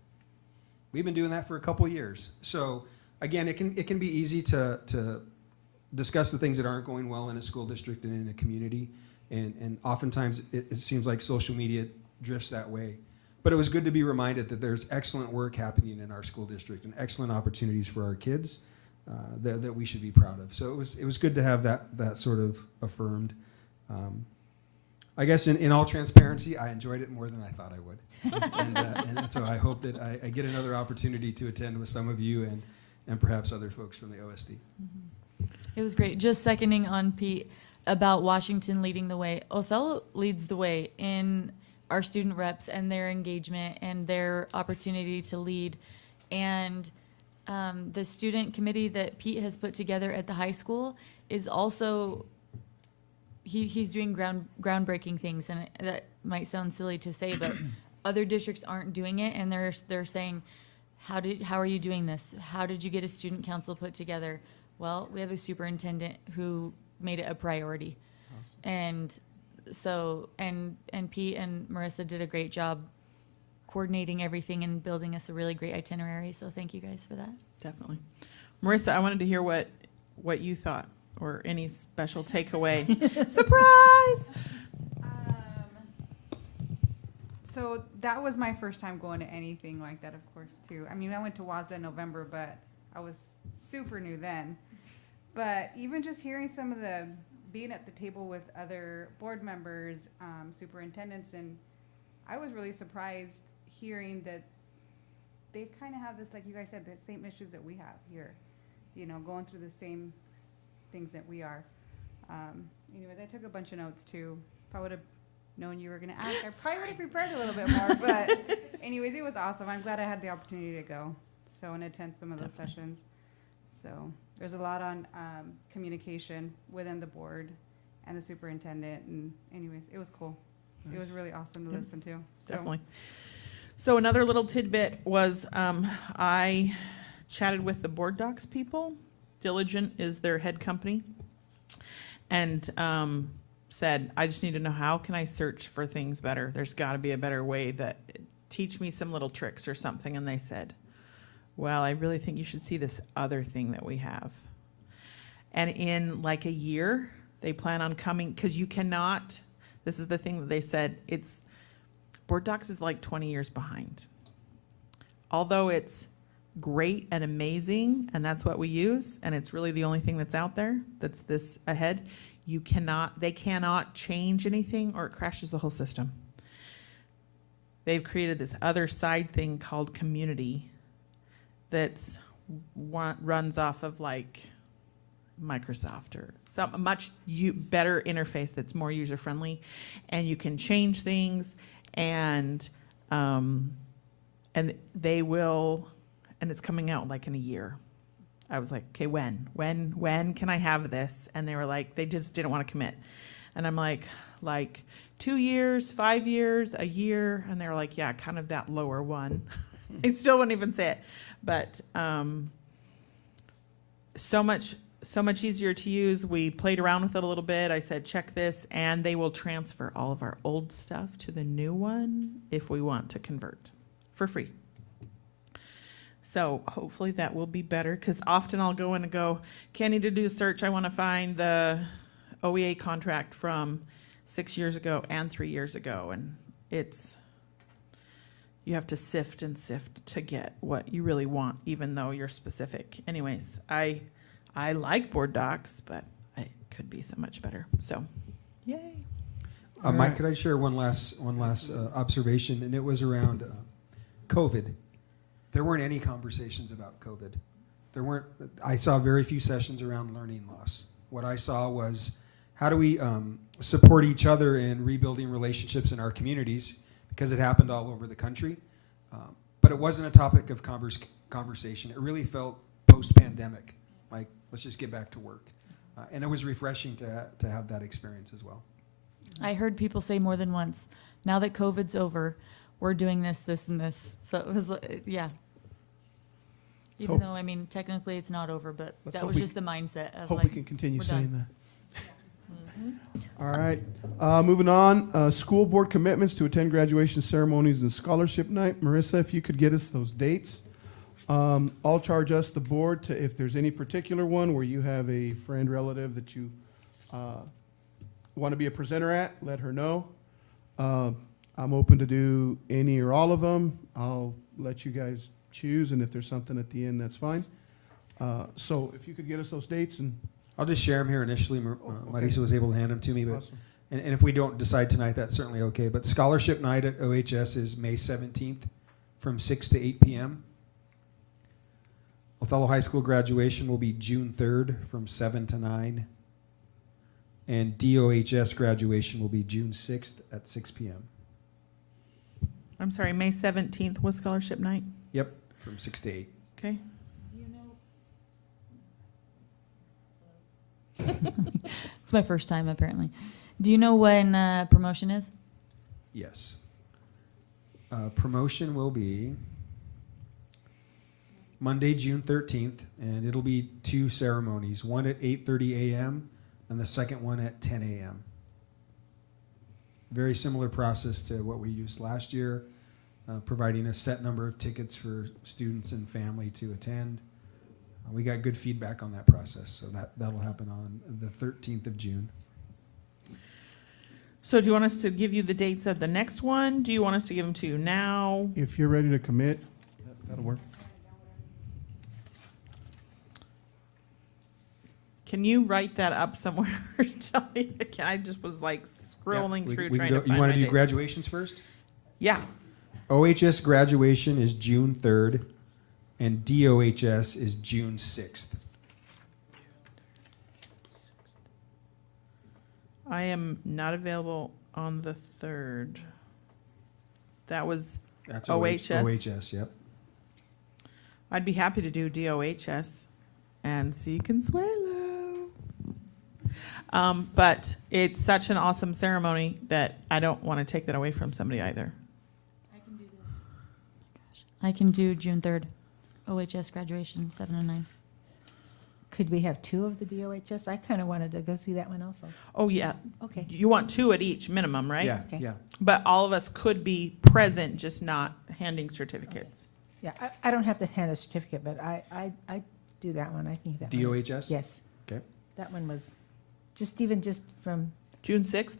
We've been doing that for a couple years. So again, it can be easy to discuss the things that aren't going well in a school district and in a community. And oftentimes it seems like social media drifts that way. But it was good to be reminded that there's excellent work happening in our school district and excellent opportunities for our kids that we should be proud of. So it was good to have that sort of affirmed. I guess in all transparency, I enjoyed it more than I thought I would. and so I hope that I get another opportunity to attend with some of you and perhaps other folks from the OSD. Mm-hmm. It was great. Just seconding on Pete about Washington leading the way. Othello leads the way in our student reps and their engagement and their opportunity to lead. And the student committee that Pete has put together at the high school is also, he's doing groundbreaking things. And that might sound silly to say, but other districts aren't doing it. And they're saying, how are you doing this? How did you get a student council put together? Well, we have a superintendent who made it a priority. Awesome. And so, and Pete and Marissa did a great job coordinating everything and building us a really great itinerary. So thank you guys for that. Definitely. Marissa, I wanted to hear what you thought or any special takeaway. Surprise! So that was my first time going to anything like that, of course, too. I mean, I went to WASDA in November, but I was super new then. But even just hearing some of being at the table with other board members, superintendents, and I was really surprised hearing that they kind of have this, like you guys said, the same issues that we have here, going through the same things that we are. Anyways, I took a bunch of notes too. If I would have known you were going to ask, I probably would have prepared a little bit more. But anyways, it was awesome. I'm glad I had the opportunity to go and attend some of those sessions. So there's a lot on communication within the board and the superintendent. And anyways, it was cool. Nice. It was really awesome to listen to. Definitely. So another little tidbit was I chatted with the board docs people. Diligent is their head company. And said, I just need to know, how can I search for things better? There's got to be a better way that teach me some little tricks or something. And they said, well, I really think you should see this other thing that we have. And in like a year, they plan on coming, because you cannot, this is the thing that they said, Board Docs is like 20 years behind. Although it's great and amazing, and that's what we use, and it's really the only thing that's out there that's this ahead, they cannot change anything or it crashes the whole system. They've created this other side thing called Community that's runs off of like Microsoft or some much better interface that's more user friendly, and you can change things, and they will, and it's coming out like in a year. I was like, okay, when can I have this? And they were like, they just didn't want to commit. And I'm like 2 years, 5 years, a year. And they were like, yeah, kind of that lower one. I still wouldn't even say it. But so much easier to use. We played around with it a little bit. I said, check this, and they will transfer all of our old stuff to the new one if we want to convert for free. So hopefully that will be better, because often I'll go in and go, okay, I need to do a search. I want to find the OEA contract from 6 years ago and 3 years ago. And you have to sift and sift to get what you really want, even though you're specific. Anyways, I I like board docs, but it could be so much better. So, yay. Mike, could I share one last observation? And it was around COVID. There weren't any conversations about COVID. I saw very few sessions around learning loss. What I saw was, how do we support each other in rebuilding relationships in our communities, because it happened all over the country. But it wasn't a topic of conversation. It really felt post-pandemic, like, let's just get back to work. And it was refreshing to have that experience as well. I heard people say more than once, now that COVID's over, we're doing this, this, and this. So it was, yeah. Even though, I mean, technically it's not over, but that was just the mindset of hope like, we can continue we're saying done. that. All right. Moving on, school board commitments to attend graduation ceremonies and scholarship night. Marissa, if you could get us those dates. I'll charge us, the board, to if there's any particular one where you have a friend, relative that you want to be a presenter at, let her know. I'm open to do any or all of them. I'll let you guys choose, and if there's something at the end, that's fine. So if you could get us those dates, and I'll just share them here initially. okay. Marisa was able to hand them to me, but Awesome. and if we don't decide tonight, that's certainly okay. But scholarship night at OHS is May 17th from 6 to 8 p.m. Othello High School graduation will be June 3rd from 7 to 9. And DOHS graduation will be June 6th at 6 p.m. I'm sorry, May 17th was scholarship night? Yep, from 6 to 8. Okay. It's my first time, apparently. Do you know when promotion is? Yes. Promotion will be Monday, June 13th, and it'll be 2 ceremonies, one at 8:30 a.m. and the second one at 10 a.m. Very similar process to what we used last year, providing a set number of tickets for students and family to attend. We got good feedback on that process, so that'll happen on the 13th of June. So do you want us to give you the dates of the next one? Do you want us to give them to you now? if you're ready to commit, that'll work. Can you write that up somewhere? Tell me. I just was like scrolling through trying to find You want my to do dates. graduations first? Yeah. OHS graduation is June 3rd, and DOHS is June 6th. I am not available on the 3rd. That was That's OHS. OHS, yep. I'd be happy to do DOHS and see Consuelo. But it's such an awesome ceremony that I don't want to take that away from somebody either. I can do June 3rd, OHS graduation, 7 and 9. Could we have 2 of the DOHS? I kind of wanted to go see that one also. Oh, yeah. Okay. You want 2 at each minimum, right? Yeah, Okay. yeah. But all of us could be present, just not handing certificates. Yeah, I don't have to hand a certificate, but I do that one. I think that one is- DOHS? Yes. Okay. That one was just from, June 6th?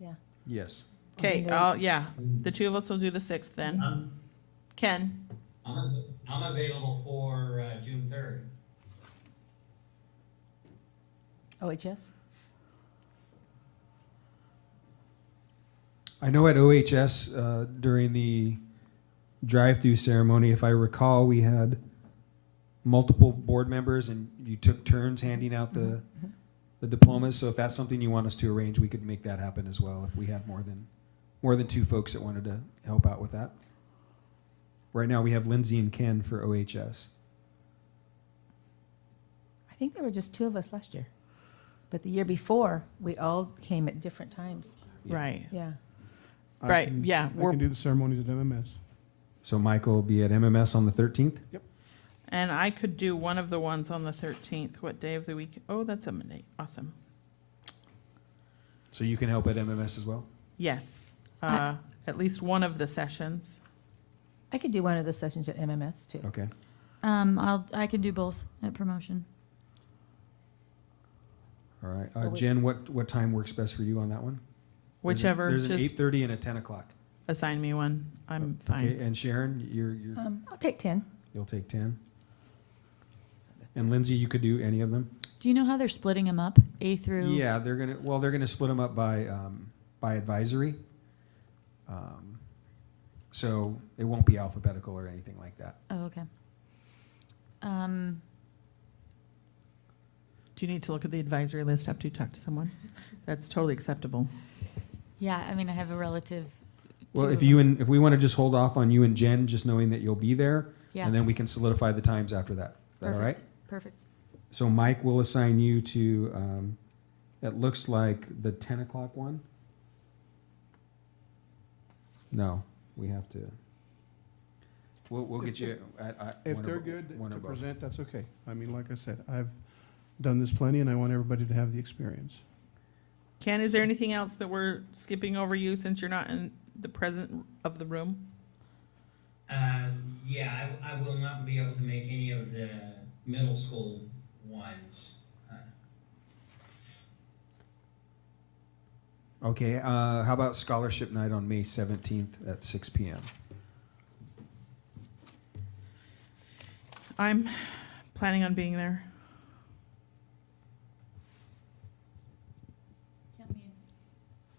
yeah. Yes. Okay, there- yeah. The 2 of us will do the 6th then. Ken? I'm available for June 3rd. OHS? I know at OHS during the drive-through ceremony, if I recall, we had multiple board members and you took turns handing out the diplomas. So if that's something you want us to arrange, we could make that happen as well if we had more than 2 folks that wanted to help out with that. Right now we have Lindsay and Ken for OHS. I think there were just 2 of us last year. But the year before, we all came at different times. Right. Yeah. Right, yeah, I can do the ceremonies at MMS. So Michael will be at MMS on the 13th? Yep. And I could do one of the ones on the 13th. What day of the week? Oh, that's a Monday. Awesome. So you can help at MMS as well? Yes. At least one of the sessions. I could do one of the sessions at MMS too. Okay. I can do both at promotion. All right. Jen, what time works best for you on that one? Whichever. There's an just 8:30 and a 10 o'clock. assign me one. I'm fine. Okay, and Sharon, you're I'll take 10. you'll take 10. And Lindsay, you could do any of them? Do you know how they're splitting them up, A through? Yeah, they're gonna split them up by advisory. So it won't be alphabetical or anything like that. Oh, okay. Do you need to look at the advisory list after you talk to someone? That's totally acceptable. Yeah, I mean, I have a relative. Well, two if of you them. and if we want to just hold off on you and Jen, just knowing that you'll be there, Yeah. and then we can solidify the times after that. Is that all right? Perfect. So Mike will assign you to, it looks like the 10 o'clock one. No, we have to. We'll get you at If one they're of- good one to of both. present, that's okay. I mean, like I said, I've done this plenty, and I want everybody to have the experience. Ken, is there anything else that we're skipping over you since you're not in the present of the room? Yeah, I will not be able to make any of the middle school ones. Okay, how about scholarship night on May 17th at 6 p.m.? I'm planning on being there.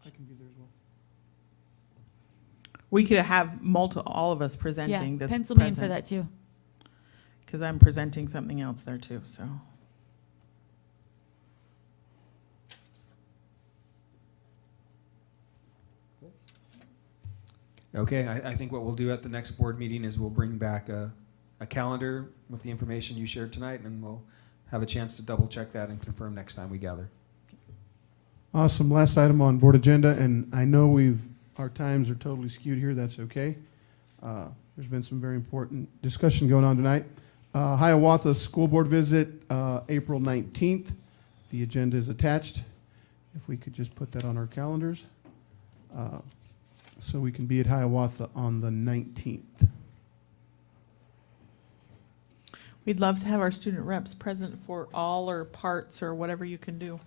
I can be there as well. We could have all of us presenting. Yeah, that's pencil me in for present. that too. Because I'm presenting something else there too, so. Okay, I think what we'll do at the next board meeting is we'll bring back a calendar with the information you shared tonight, and we'll have a chance to double check that and confirm next time we gather. Awesome. Last item on board agenda, and I know our times are totally skewed here. That's okay. There's been some very important discussion going on tonight. Hiawatha School Board visit, April 19th. The agenda is attached. If we could just put that on our calendars, so we can be at Hiawatha on the 19th. We'd love to have our student reps present for all or parts or whatever you can do.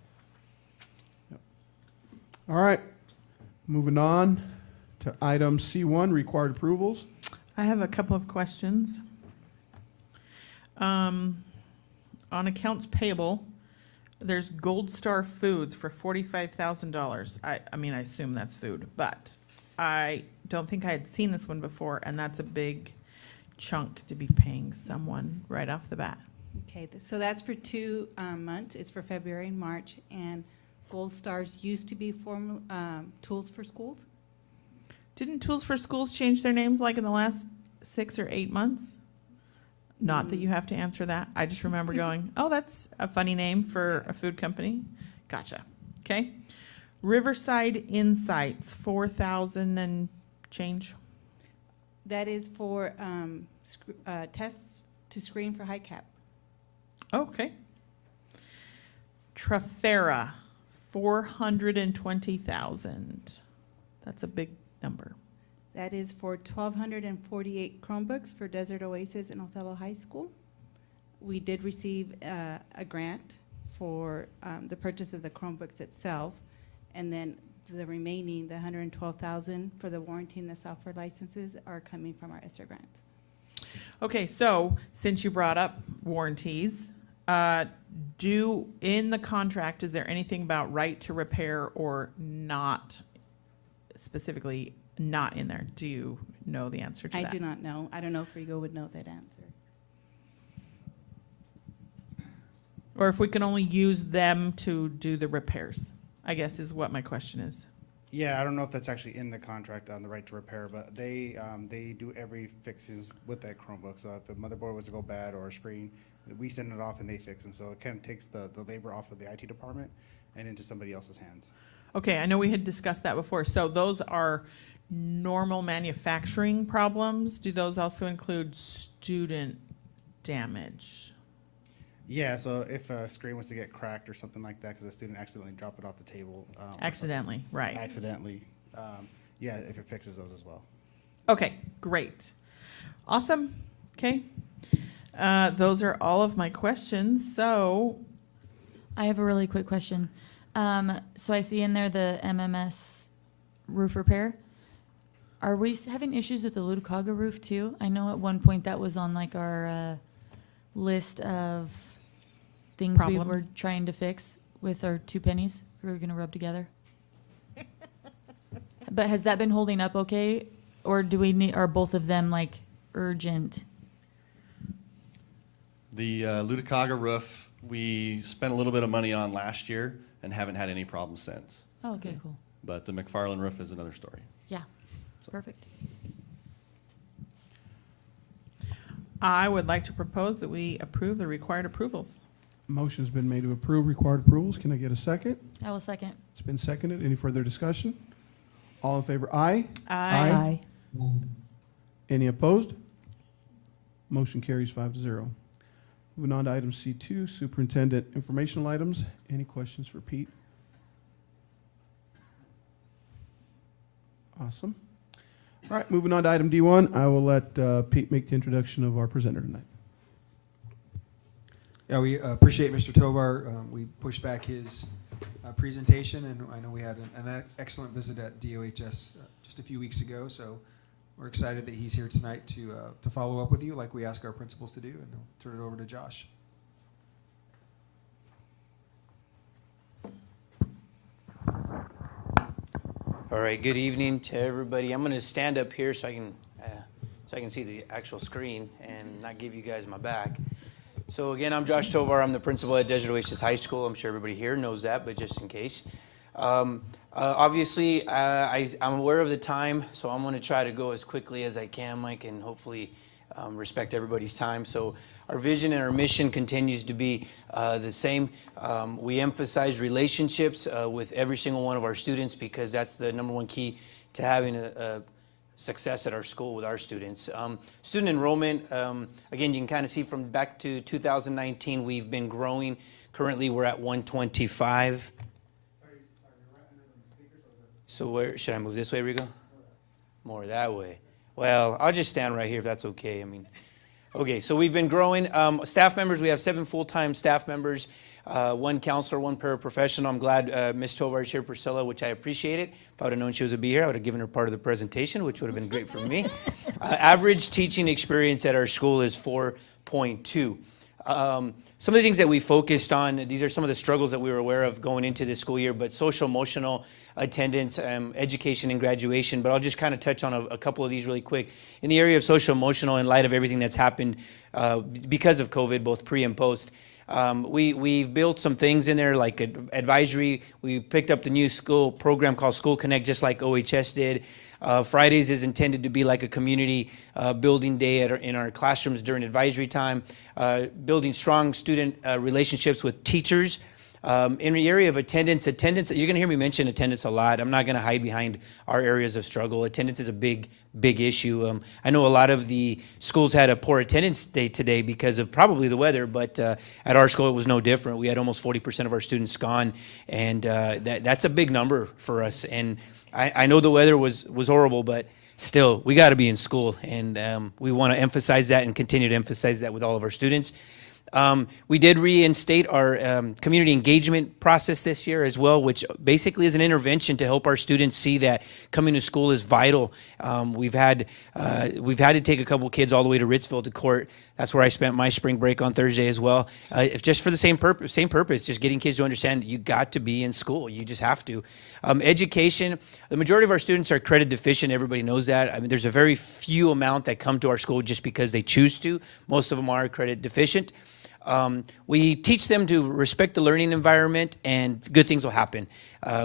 All right. Moving on to item C1, required approvals. I have a couple of questions. On accounts payable, there's Gold Star Foods for $45,000. I mean, I assume that's food, but I don't think I had seen this one before, and that's a big chunk to be paying someone right off the bat. Okay, so that's for 2 months. It's for February and March, and Gold Stars used to be Tools for Schools. Didn't Tools for Schools change their names like in the last 6 or 8 months? Not that you have to answer that. I just remember going, oh, that's a funny name for a food company. Gotcha. Okay. Riverside Insights, 4,000 and change. That is for tests to screen for high cap. Okay. Trafera, 420,000. That's a big number. That is for 1,248 Chromebooks for Desert Oasis and Othello High School. We did receive a grant for the purchase of the Chromebooks itself, and then the remaining, the 112,000 for the warranty and the software licenses are coming from our ESSER grant. Okay, so since you brought up warranties, in the contract, is there anything about right to repair or not, specifically not in there? Do you know the answer to that? I do not know. I don't know if Rigo would know that answer. Or if we can only use them to do the repairs, I guess is what my question is. Yeah, I don't know if that's actually in the contract on the right to repair, but they do every fixes with that Chromebook. So if a motherboard was to go bad or a screen, we send it off and they fix them. So it kind of takes the labor off of the IT department and into somebody else's hands. Okay, I know we had discussed that before. So those are normal manufacturing problems. Do those also include student damage? Yeah, so if a screen was to get cracked or something like that because a student accidentally dropped it off the table. Accidentally, right. Accidentally. Yeah, if it fixes those as well. Okay, great. Awesome. Okay. Those are all of my questions. So I have a really quick question. So I see in there the MMS roof repair. Are we having issues with the Ludokaga roof too? I know at one point that was on like our list of things we Problems. were trying to fix with our 2 pennies we were going to rub together. But has that been holding up okay? Or do we need, are both of them like urgent? The Luticaga roof, we spent a little bit of money on last year and haven't had any problems since. Oh, okay, cool. But the McFarland roof is another story. Yeah, perfect. I would like to propose that we approve the required approvals. Motion's been made to approve required approvals. Can I get a second? I will second. It's been seconded. Any further discussion? All in favor, aye? Aye. Any opposed? Motion carries 5-0. Moving on to item C2, superintendent informational items. Any questions for Pete? Awesome. All right, moving on to item D1. I will let Pete make the introduction of our presenter tonight. Yeah, we appreciate Mr. Tovar. We pushed back his presentation, and I know we had an excellent visit at DOHS just a few weeks ago, so we're excited that he's here tonight to follow up with you like we ask our principals to do, and I'll turn it over to Josh. All right, good evening to everybody. I'm going to stand up here so I can see the actual screen and not give you guys my back. So again, I'm Josh Tovar. I'm the principal at Desert Oasis High School. I'm sure everybody here knows that, but just in case. Obviously, I'm aware of the time, so I'm going to try to go as quickly as I can, Mike, and hopefully respect everybody's time. So our vision and our mission continues to be the same. We emphasize relationships with every single one of our students because that's the #1 key to having a success at our school with our students. Student enrollment, again, you can kind of see from back to 2019, we've been growing. Currently, we're at 125. So where should I move this way, Rigo? More that way. Well, I'll just stand right here if that's okay. I mean, okay, so we've been growing. Staff members, we have 7 full-time staff members, 1 counselor, 1 paraprofessional. I'm glad Ms. Tovar is here, Priscilla, which I appreciate it. If I would have known she was to be here, I would have given her part of the presentation, which would have been great for me. Average teaching experience at our school is 4.2. Some of the things that we focused on, these are some of the struggles that we were aware of going into this school year, but social emotional attendance, education and graduation, but I'll just kind of touch on a couple of these really quick. In the area of social emotional, in light of everything that's happened because of COVID, both pre and post, we've built some things in there like advisory. We picked up the new school program called School Connect, just like OHS did. Fridays is intended to be like a community building day in our classrooms during advisory time, building strong student relationships with teachers. In the area of attendance, you're going to hear me mention attendance a lot. I'm not going to hide behind our areas of struggle. Attendance is a big issue. I know a lot of the schools had a poor attendance day today because of probably the weather, but at our school it was no different. We had almost 40% of our students gone, and that's a big number for us. And I know the weather was horrible, but still, we got to be in school, and we want to emphasize that and continue to emphasize that with all of our students. We did reinstate our community engagement process this year as well, which basically is an intervention to help our students see that coming to school is vital. We've had to take a couple kids all the way to Ritzville to court. That's where I spent my spring break on Thursday as well. Just for the same purpose, just getting kids to understand you got to be in school. You just have to. Education, the majority of our students are credit deficient. Everybody knows that. I mean, there's a very few amount that come to our school just because they choose to. Most of them are credit deficient. We teach them to respect the learning environment, and good things will happen.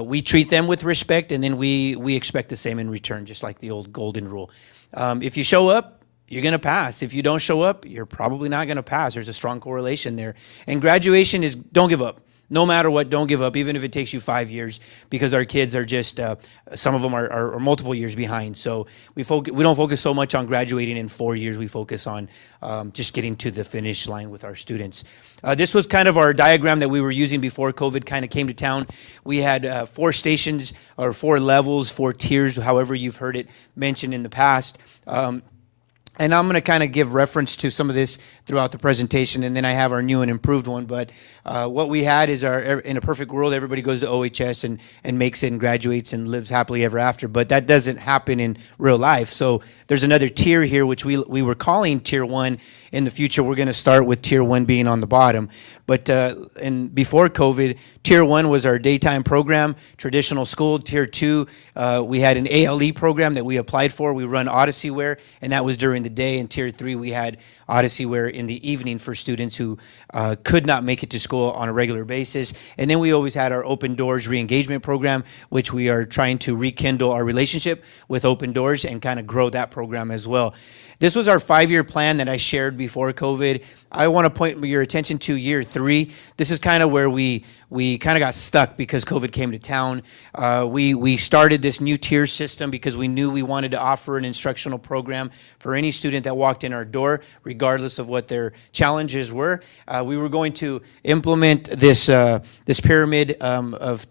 We treat them with respect, and then we expect the same in return, just like the old golden rule. If you show up, you're going to pass. If you don't show up, you're probably not going to pass. There's a strong correlation there. And graduation is don't give up. No matter what, don't give up, even if it takes you 5 years, because our kids are just, some of them are multiple years behind. So we don't focus so much on graduating in 4 years. We focus on just getting to the finish line with our students. This was kind of our diagram that we were using before COVID kind of came to town. We had 4 stations, or 4 levels, 4 tiers, however you've heard it mentioned in the past. And I'm going to kind of give reference to some of this throughout the presentation, and then I have our new and improved one. But what we had is in a perfect world, everybody goes to OHS and makes it and graduates and lives happily ever after. But that doesn't happen in real life. So there's another tier here, which we were calling Tier 1. In the future, we're going to start with Tier 1 being on the bottom. But before COVID, Tier 1 was our daytime program, traditional school. Tier 2, we had an ALE program that we applied for. We run Odysseyware, and that was during the day. And Tier 3, we had Odysseyware in the evening for students who could not make it to school on a regular basis. And then we always had our Open Doors re-engagement program, which we are trying to rekindle our relationship with Open Doors and kind of grow that program as well. This was our 5-year plan that I shared before COVID. I want to point your attention to year 3. This is kind of where we kind of got stuck because COVID came to town. We started this new tier system because we knew we wanted to offer an instructional program for any student that walked in our door, regardless of what their challenges were. We were going to implement this pyramid of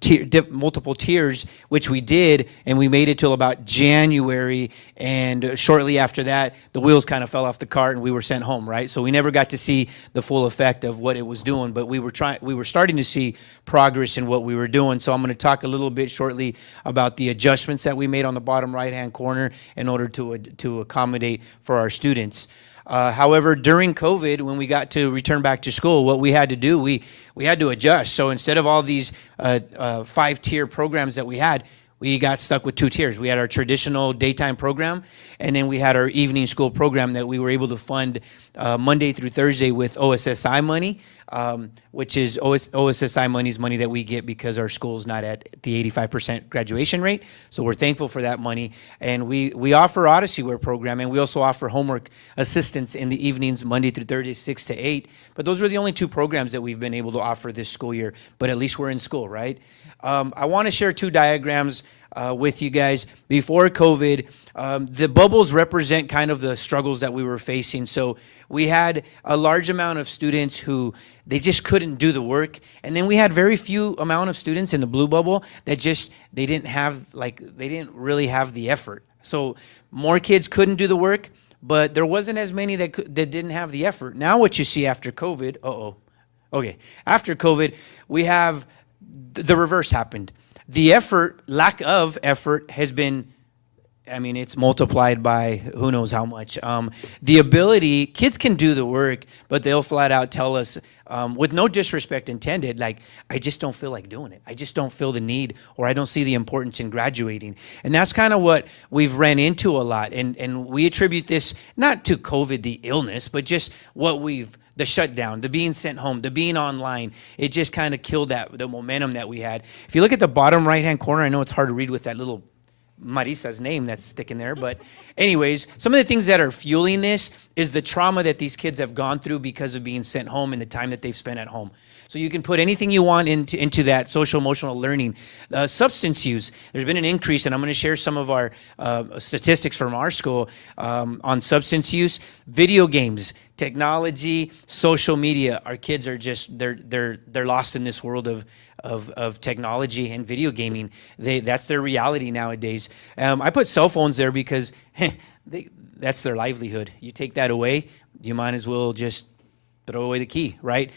multiple tiers, which we did, and we made it till about January. And shortly after that, the wheels kind of fell off the cart and we were sent home, right? So we never got to see the full effect of what it was doing, but we were starting to see progress in what we were doing. So I'm going to talk a little bit shortly about the adjustments that we made on the bottom right-hand corner in order to accommodate for our students. However, during COVID, when we got to return back to school, what we had to do, we had to adjust. So instead of all these 5-tier programs that we had, we got stuck with 2 tiers. We had our traditional daytime program, and then we had our evening school program that we were able to fund Monday through Thursday with OSSI money, which is OSSI money is money that we get because our school's not at the 85% graduation rate. So we're thankful for that money. And we offer Odysseyware program, and we also offer homework assistance in the evenings, Monday through Thursday, 6 to 8. But those are the only 2 programs that we've been able to offer this school year. But at least we're in school, right? I want to share 2 diagrams with you guys. Before COVID, the bubbles represent kind of the struggles that we were facing. So we had a large amount of students who they just couldn't do the work, and then we had very few amount of students in the blue bubble that they didn't really have the effort. So more kids couldn't do the work, but there wasn't as many that didn't have the effort. Now what you see after COVID, after COVID, we have the reverse happened. The lack of effort has been, it's multiplied by who knows how much. The ability, kids can do the work, but they'll flat out tell us, with no disrespect intended, like, I just don't feel like doing it. I just don't feel the need, or I don't see the importance in graduating. And that's kind of what we've ran into a lot. And we attribute this not to COVID, the illness, but just the shutdown, the being sent home, the being online. It just kind of killed the momentum that we had. If you look at the bottom right-hand corner, I know it's hard to read with that little Marisa's name that's sticking there, but anyways, some of the things that are fueling this is the trauma that these kids have gone through because of being sent home and the time that they've spent at home. So you can put anything you want into that social emotional learning. Substance use, there's been an increase, and I'm going to share some of our statistics from our school on substance use. Video games, technology, social media. Our kids are just they're lost in this world of technology and video gaming. That's their reality nowadays. I put cell phones there because that's their livelihood. You take that away, you might as well just throw away the key, right?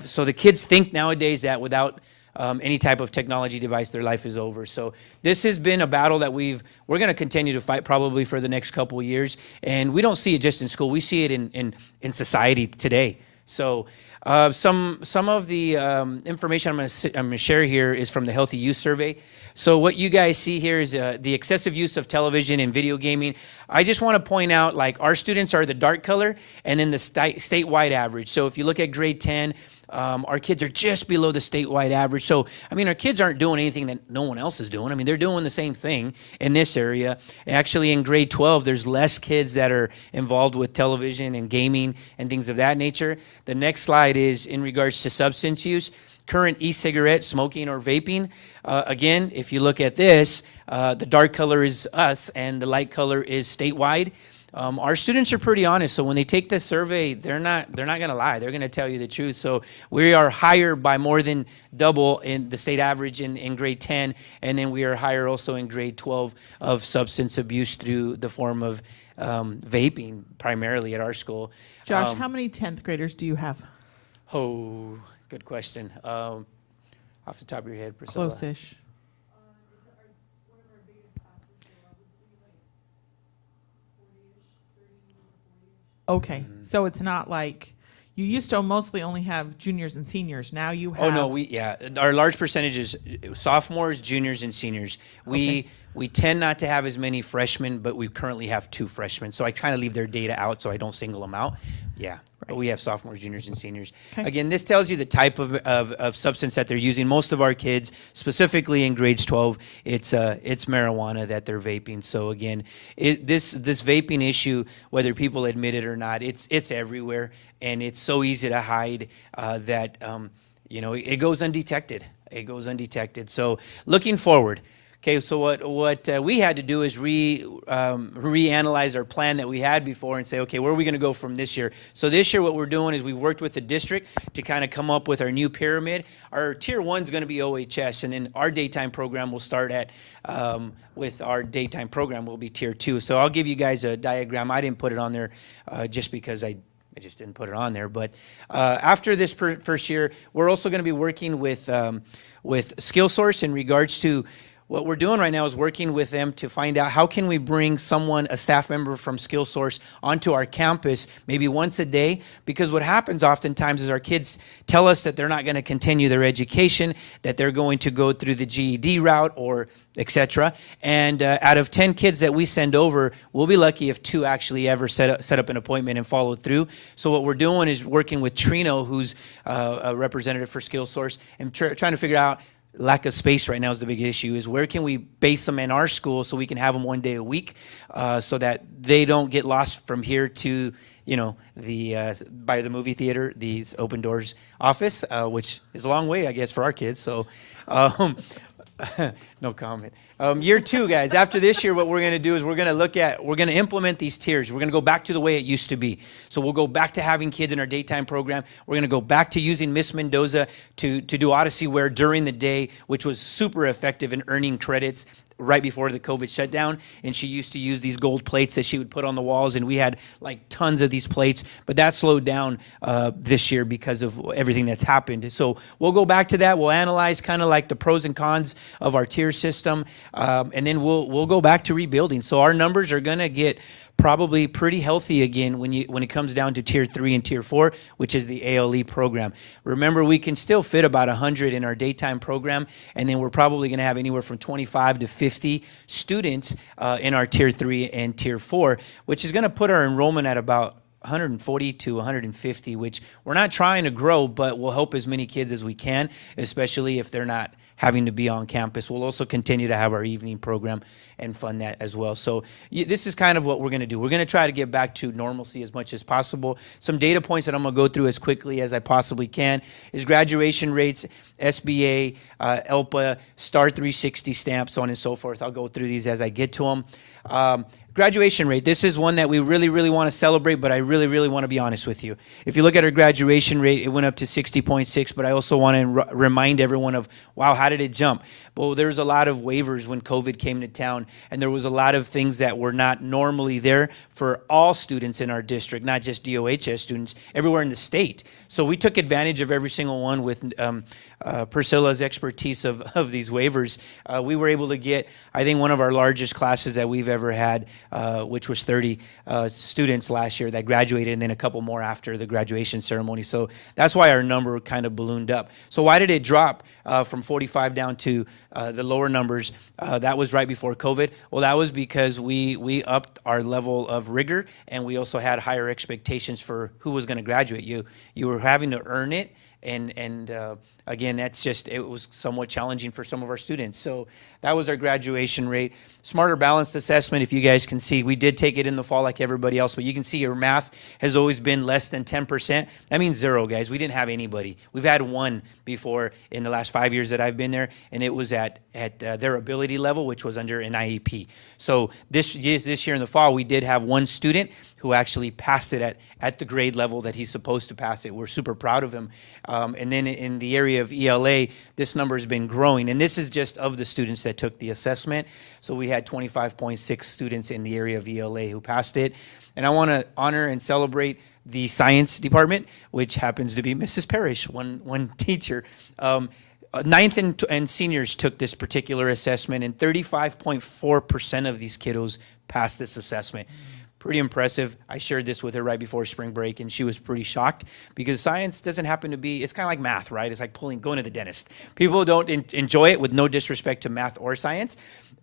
So the kids think nowadays that without any type of technology device, their life is over. So this has been a battle that we're going to continue to fight probably for the next couple of years. And we don't see it just in school. We see it in society today. So some of the information I'm going to share here is from the Healthy Youth Survey. So what you guys see here is the excessive use of television and video gaming. I just want to point out, like, our students are the dark color and then the statewide average. So if you look at grade 10, our kids are just below the statewide average. So, our kids aren't doing anything that no one else is doing. They're doing the same thing in this area. Actually, in grade 12, there's less kids that are involved with television and gaming and things of that nature. The next slide is in regards to substance use. Current e-cigarette, smoking, or vaping. Again, if you look at this, the dark color is us and the light color is statewide. Our students are pretty honest, so when they take the survey, they're not going to lie. They're going to tell you the truth. So we are higher by more than double in the state average in grade 10, and then we are higher also in grade 12 of substance abuse through the form of vaping, primarily at our school. Josh, how many 10th graders do you have? Oh, good question. Off the top of your head, Priscilla. Close-ish. Okay, so it's not like, you used to mostly only have juniors and seniors. Now you have. Oh, no, our large percentage is sophomores, juniors, and seniors. We tend not to have as many freshmen, but we currently have 2 freshmen. So I kind of leave their data out so I don't single them out. Yeah. But we have sophomores, juniors, and seniors. Okay. Again, this tells you the type of substance that they're using. Most of our kids, specifically in grades 12, it's marijuana that they're vaping. So again, this vaping issue, whether people admit it or not, it's everywhere, and it's so easy to hide that it goes undetected. It goes undetected. So looking forward. Okay, so what we had to do is reanalyze our plan that we had before and say, okay, where are we going to go from this year? So this year what we're doing is we worked with the district to kind of come up with our new pyramid. Our tier 1 is going to be OHS, and then our daytime program will start with our daytime program will be tier 2. So I'll give you guys a diagram. I didn't put it on there just because I just didn't put it on there. But after this first year, we're also going to be working with SkillSource in regards to what we're doing right now is working with them to find out how can we bring a staff member from SkillSource onto our campus maybe once a day, because what happens oftentimes is our kids tell us that they're not going to continue their education, that they're going to go through the GED route or etc. And out of 10 kids that we send over, we'll be lucky if 2 actually ever set up an appointment and follow through. So what we're doing is working with Trino, who's a representative for SkillSource, and trying to figure out, lack of space right now is the big issue, is where can we base them in our school so we can have them 1 day a week so that they don't get lost from here to by the movie theater, these Open Doors office, which is a long way, I guess, for our kids. So no comment. Year 2, guys, after this year, what we're going to do is we're going to implement these tiers. We're going to go back to the way it used to be. So we'll go back to having kids in our daytime program. We're going to go back to using Miss Mendoza to do Odyssey Wear during the day, which was super effective in earning credits right before the COVID shutdown. And she used to use these gold plates that she would put on the walls, and we had like tons of these plates, but that slowed down this year because of everything that's happened. So we'll go back to that. We'll analyze kind of like the pros and cons of our tier system, and then we'll go back to rebuilding. So our numbers are going to get probably pretty healthy again when it comes down to tier 3 and tier 4, which is the ALE program. Remember, we can still fit about 100 in our daytime program, and then we're probably going to have anywhere from 25 to 50 students in our tier 3 and tier 4, which is going to put our enrollment at about 140 to 150, which we're not trying to grow, but we'll help as many kids as we can, especially if they're not having to be on campus. We'll also continue to have our evening program and fund that as well. So this is kind of what we're going to do. We're going to try to get back to normalcy as much as possible. Some data points that I'm going to go through as quickly as I possibly can is graduation rates, SBA, ELPA, Star 360 stamps, so on and so forth. I'll go through these as I get to them. Graduation rate, this is one that we really, really want to celebrate, but I really, really want to be honest with you. If you look at our graduation rate, it went up to 60.6, but I also want to remind everyone of, wow, how did it jump? Well, there was a lot of waivers when COVID came to town, and there was a lot of things that were not normally there for all students in our district, not just DOHS students, everywhere in the state. So we took advantage of every single one with Priscilla's expertise of these waivers. We were able to get, I think, one of our largest classes that we've ever had, which was 30 students last year that graduated, and then a couple more after the graduation ceremony. So that's why our number kind of ballooned up. So why did it drop from 45 down to the lower numbers? That was right before COVID. Well, that was because we upped our level of rigor, and we also had higher expectations for who was going to graduate. You were having to earn it, and again, it was somewhat challenging for some of our students. So that was our graduation rate. Smarter Balanced Assessment, if you guys can see, we did take it in the fall like everybody else, but you can see your math has always been less than 10%. That means 0, guys. We didn't have anybody. We've had 1 before in the last 5 years that I've been there, and it was at their ability level, which was under an IEP. So this year in the fall, we did have 1 student who actually passed it at the grade level that he's supposed to pass it. We're super proud of him. And then in the area of ELA, this number has been growing. And this is just of the students that took the assessment. So we had 25.6 students in the area of ELA who passed it. And I want to honor and celebrate the science department, which happens to be Mrs. Parrish, one teacher. Ninth and seniors took this particular assessment, and 35.4% of these kiddos passed this assessment. Pretty impressive. I shared this with her right before spring break, and she was pretty shocked because science doesn't happen to be, it's kind of like math, right? It's like going to the dentist. People don't enjoy it, with no disrespect to math or science.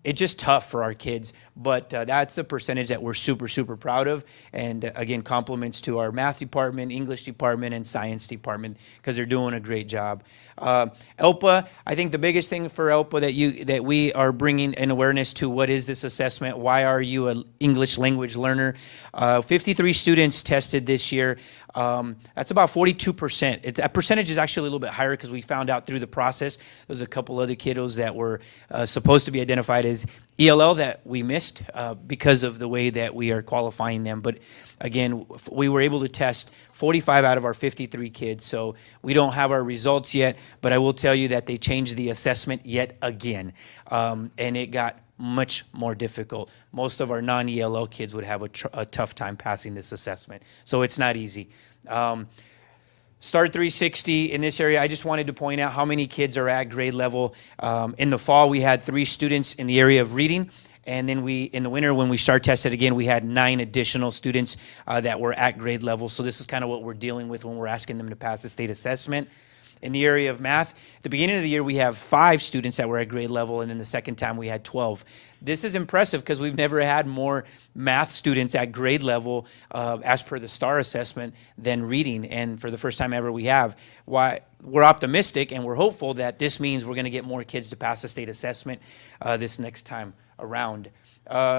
It's just tough for our kids, but that's a percentage that we're super, super proud of. And again, compliments to our math department, English department, and science department, because they're doing a great job. ELPA, I think the biggest thing for ELPA that we are bringing an awareness to, what is this assessment? Why are you an English language learner? 53 students tested this year. That's about 42%. That percentage is actually a little bit higher because we found out through the process there's a couple other kiddos that were supposed to be identified as ELL that we missed because of the way that we are qualifying them. But again, we were able to test 45 out of our 53 kids, so we don't have our results yet, but I will tell you that they changed the assessment yet again, and it got much more difficult. Most of our non-ELL kids would have a tough time passing this assessment, so it's not easy. Start 360 in this area, I just wanted to point out how many kids are at grade level. In the fall, we had 3 students in the area of reading, and then in the winter, when we start tested again, we had 9 additional students that were at grade level. So this is kind of what we're dealing with when we're asking them to pass the state assessment. In the area of math, at the beginning of the year, we have 5 students that were at grade level, and then the second time we had 12. This is impressive because we've never had more math students at grade level as per the STAR assessment than reading, and for the first time ever we have. Why? We're optimistic and we're hopeful that this means we're going to get more kids to pass the state assessment this next time around.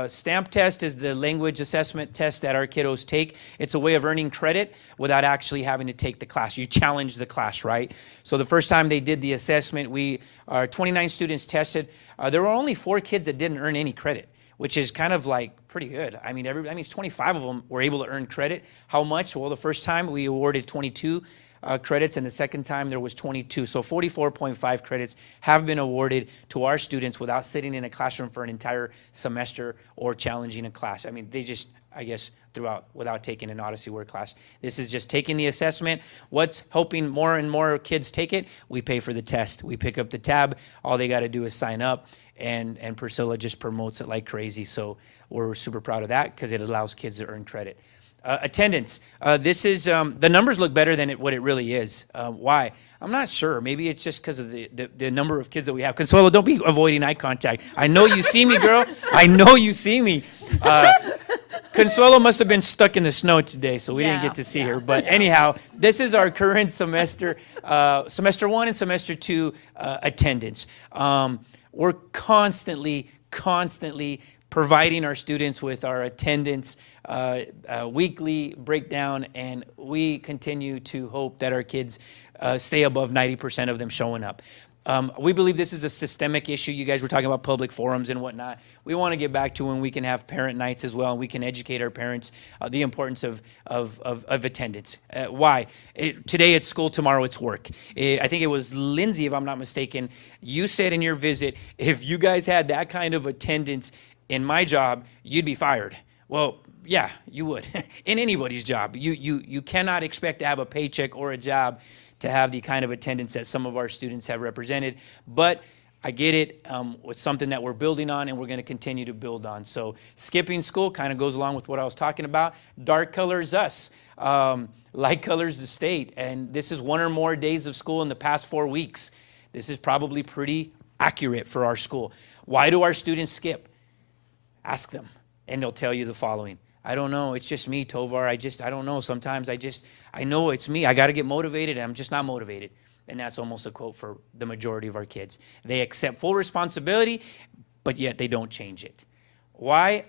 STAMP test is the language assessment test that our kiddos take. It's a way of earning credit without actually having to take the class. You challenge the class, right? So the first time they did the assessment, 29 students tested. There were only 4 kids that didn't earn any credit, which is kind of like pretty good. I mean, that means 25 of them were able to earn credit. How much? Well, the first time we awarded 22 credits, and the second time there was 22. So 44.5 credits have been awarded to our students without sitting in a classroom for an entire semester or challenging a class. I mean, they just, I guess, throughout without taking an Odyssey Word class. This is just taking the assessment. What's helping more and more kids take it? We pay for the test. We pick up the tab. All they got to do is sign up, and Priscilla just promotes it like crazy. So we're super proud of that because it allows kids to earn credit. Attendance. This is the numbers look better than what it really is. Why? I'm not sure. Maybe it's just because of the number of kids that we have. Consuelo, don't be avoiding eye contact. I know you see me, girl. I know you see me. Consuelo must have been stuck in the snow today, so we didn't get to see her. But anyhow, this is our current semester, semester 1 and semester 2 attendance. We're constantly providing our students with our attendance weekly breakdown, and we continue to hope that our kids stay above 90% of them showing up. We believe this is a systemic issue. You guys were talking about public forums and whatnot. We want to get back to when we can have parent nights as well, and we can educate our parents the importance of attendance. Why? Today it's school, tomorrow it's work. I think it was Lindsay, if I'm not mistaken, you said in your visit, if you guys had that kind of attendance in my job, you'd be fired. Well, yeah, you would. In anybody's job. You cannot expect to have a paycheck or a job to have the kind of attendance that some of our students have represented. But I get it. It's something that we're building on, and we're going to continue to build on. So skipping school kind of goes along with what I was talking about. Dark colors us. Light colors the state. And this is 1 or more days of school in the past 4 weeks. This is probably pretty accurate for our school. Why do our students skip? Ask them, and they'll tell you the following. I don't know. It's just me, Tovar. I don't know. Sometimes I know it's me. I got to get motivated, and I'm just not motivated. And that's almost a quote for the majority of our kids. They accept full responsibility, but yet they don't change it. Why?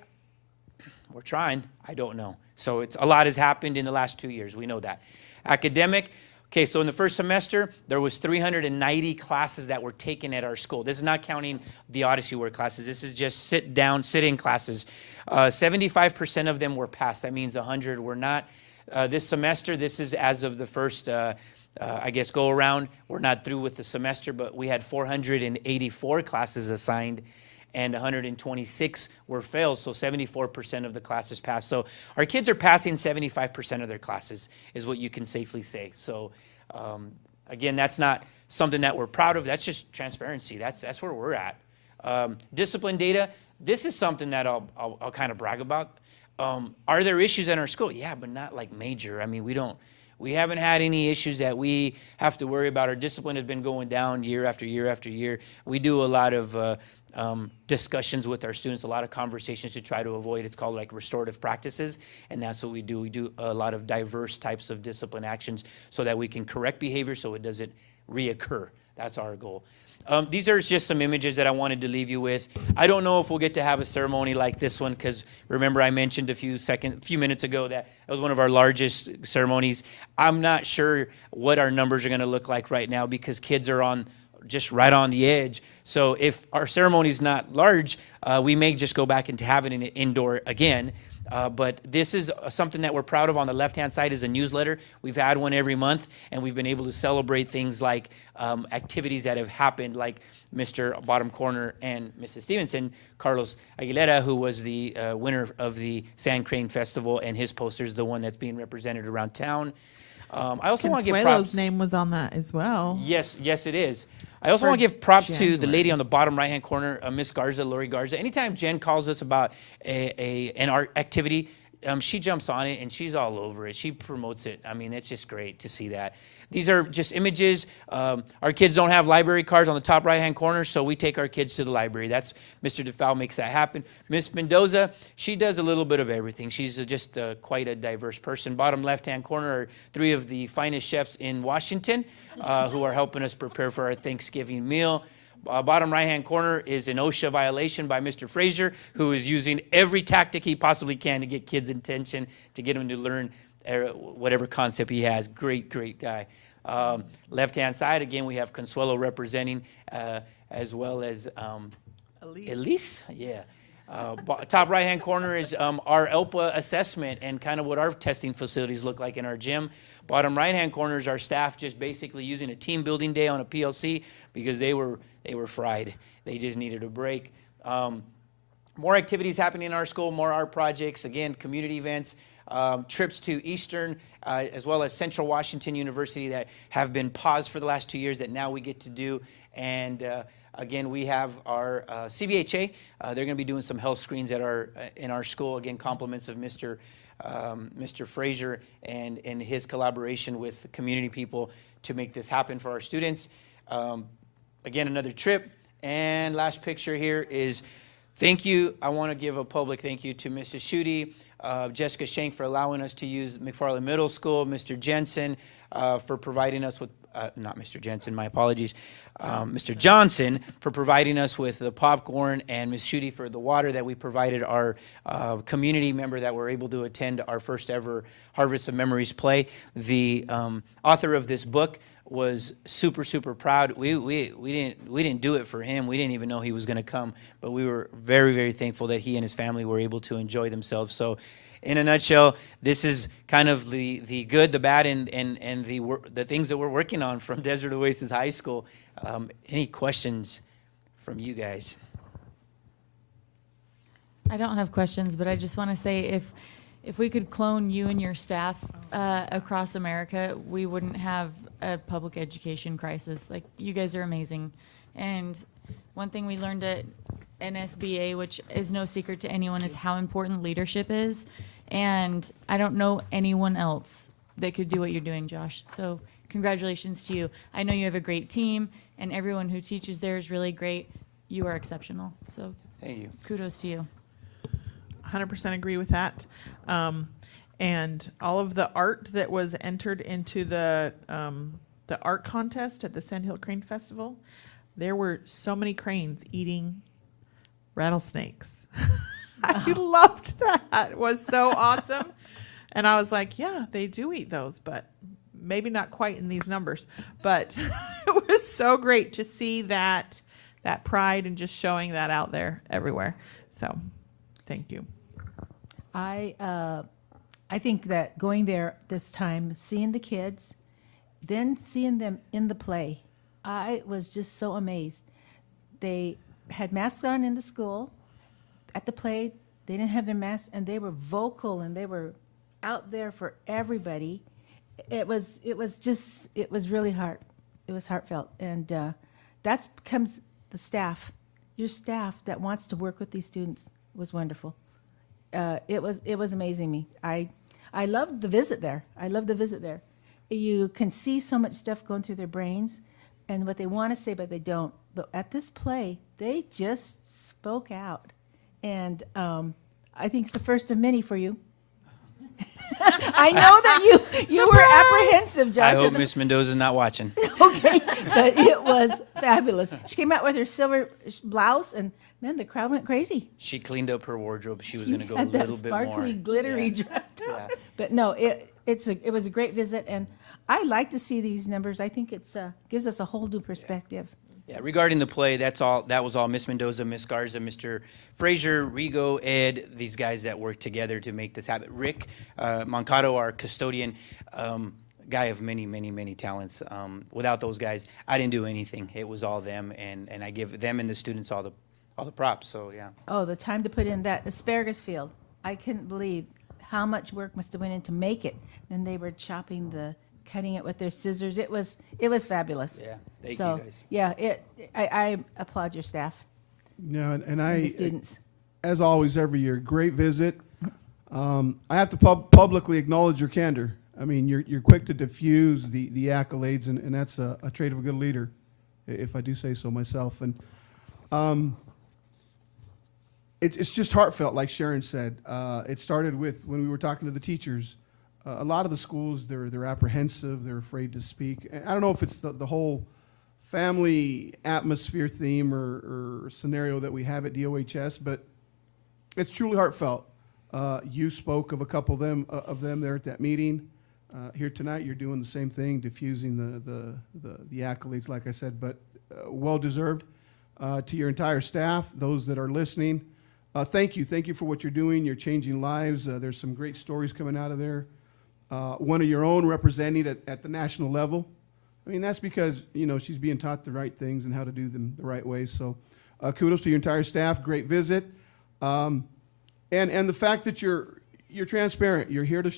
We're trying. I don't know. So a lot has happened in the last 2 years. We know that. Academic. Okay, so in the first semester, there was 390 classes that were taken at our school. This is not counting the Odyssey Word classes. This is just sit-in classes. 75% of them were passed. That means 100 were not. This semester, this is as of the first, go around. We're not through with the semester, but we had 484 classes assigned, and 126 were failed, so 74% of the classes passed. So our kids are passing 75% of their classes, is what you can safely say. So again, that's not something that we're proud of. That's just transparency. That's where we're at. Discipline data, this is something that I'll kind of brag about. Are there issues in our school? Yeah, but not like major. I mean, we haven't had any issues that we have to worry about. Our discipline has been going down year after year after year. We do a lot of discussions with our students, a lot of conversations to try to avoid. It's called like restorative practices, and that's what we do. We do a lot of diverse types of discipline actions so that we can correct behavior so it doesn't reoccur. That's our goal. These are just some images that I wanted to leave you with. I don't know if we'll get to have a ceremony like this one, because remember I mentioned a few minutes ago that it was one of our largest ceremonies. I'm not sure what our numbers are going to look like right now, because kids are just right on the edge. So if our ceremony is not large, we may just go back into having it indoor again. But this is something that we're proud of. On the left-hand side is a newsletter. We've had one every month, and we've been able to celebrate things like activities that have happened, like Mr. Bottom Corner and Mrs. Stevenson, Carlos Aguilera, who was the winner of the Sand Crane Festival, and his poster is the one that's being represented around town. I also want to give props. Consuelo's name was on that as well. Yes, it is. I also want to give props to the lady on the bottom right-hand corner, Miss Garza, Lori Garza. Anytime Jen calls us about an art activity, she jumps on it and she's all over it. She promotes it. I mean, it's just great to see that. These are just images. Our kids don't have library cards on the top right-hand corner, so we take our kids to the library. That's Mr. DeFal makes that happen. Miss Mendoza, she does a little bit of everything. She's just quite a diverse person. Bottom left-hand corner are 3 of the finest chefs in Washington who are helping us prepare for our Thanksgiving meal. Bottom right-hand corner is an OSHA violation by Mr. Frazier, who is using every tactic he possibly can to get kids' attention, to get them to learn whatever concept he has. Great guy. Left-hand side, again, we have Consuelo representing, as well as Elise. Yeah. Top right-hand corner is our ELPA assessment and kind of what our testing facilities look like in our gym. Bottom right-hand corner is our staff just basically using a team building day on a PLC because they were fried. They just needed a break. More activities happening in our school, more art projects, again, community events, trips to Eastern as well as Central Washington University that have been paused for the last 2 years that now we get to do. And again, we have our CBHA. They're going to be doing some health screens at in our school. Again, compliments of Mr. Frazier and his collaboration with the community people to make this happen for our students. Again, another trip. And last picture here is thank you. I want to give a public thank you to Mrs. Schutte, Jessica Schenk for allowing us to use McFarland Middle School, Mr. Jensen for providing us with, not Mr. Jensen, my apologies, Mr. Johnson for providing us with the popcorn, and Ms. Schutte for the water that we provided our community member that were able to attend our first ever Harvest of Memories play. The author of this book was super proud. We didn't do it for him. We didn't even know he was going to come, but we were very thankful that he and his family were able to enjoy themselves. So in a nutshell, this is kind of the good, the bad, and the things that we're working on from Desert Oasis High School. Any questions from you guys? I don't have questions, but I just want to say if we could clone you and your staff across America, we wouldn't have a public education crisis. Like, you guys are amazing. And one thing we learned at NSBA, which is no secret to anyone, is how important leadership is. And I don't know anyone else that could do what you're doing, Josh. So congratulations to you. I know you have a great team, and everyone who teaches there is really great. You are exceptional. So thank you. Kudos to you. 100% agree with that. And all of the art that was entered into the the art contest at the Sandhill Crane Festival, there were so many cranes eating rattlesnakes. I loved that. It was so awesome. And I was like, yeah, they do eat those, but maybe not quite in these numbers. But it was so great to see that pride and just showing that out there everywhere. So thank you. I think that going there this time, seeing the kids, then seeing them in the play, I was just so amazed. They had masks on in the school. At the play, they didn't have their masks, and they were vocal, and they were out there for everybody. It was really it was heartfelt, and that comes the staff. Your staff that wants to work with these students was wonderful. It was amazing me. I loved the visit there. You can see so much stuff going through their brains and what they want to say, but they don't. But at this play, they just spoke out. And I think it's the first of many for you. I know that you were apprehensive, Josh. I hope Miss Mendoza's not watching. Okay, but it was fabulous. She came out with her silver blouse, and man, the crowd went crazy. She cleaned up her wardrobe. She was going to go a had that little bit more. sparkly, glittery dress. But no, it was a great visit, and I like to see these numbers. I think it's gives us a whole new perspective. Yeah, regarding the play, that was all Miss Mendoza, Miss Garza, Mr. Frazier, Rigo, Ed, these guys that worked together to make this happen. Rick Moncado, our custodian, guy of many, many, many talents. Without those guys, I didn't do anything. It was all them, and I give them and the students all the props. So yeah. Oh, the time to put in that asparagus field! I couldn't believe how much work must have went in to make it. Then they were cutting it with their scissors. It was fabulous. Yeah, thank you guys. Yeah, I applaud your staff. Yeah, and the students. As always, every year, great visit. I have to publicly acknowledge your candor. I mean, you're quick to diffuse the accolades, and that's a trait of a good leader, if I do say so myself. And it's just heartfelt, like Sharon said. It started with when we were talking to the teachers. A lot of the schools, they're apprehensive, they're afraid to speak. And I don't know if it's the whole family atmosphere theme or scenario that we have at DOHS, but it's truly heartfelt. You spoke of a couple of them there at that meeting. Here tonight, you're doing the same thing, diffusing the accolades, like I said, but well-deserved. To your entire staff, those that are listening, thank you. Thank you for what you're doing. You're changing lives. There's some great stories coming out of there. One of your own representing at the national level. I mean, that's because, she's being taught the right things and how to do them the right way. So kudos to your entire staff. Great visit. And the fact that you're transparent. You're here to,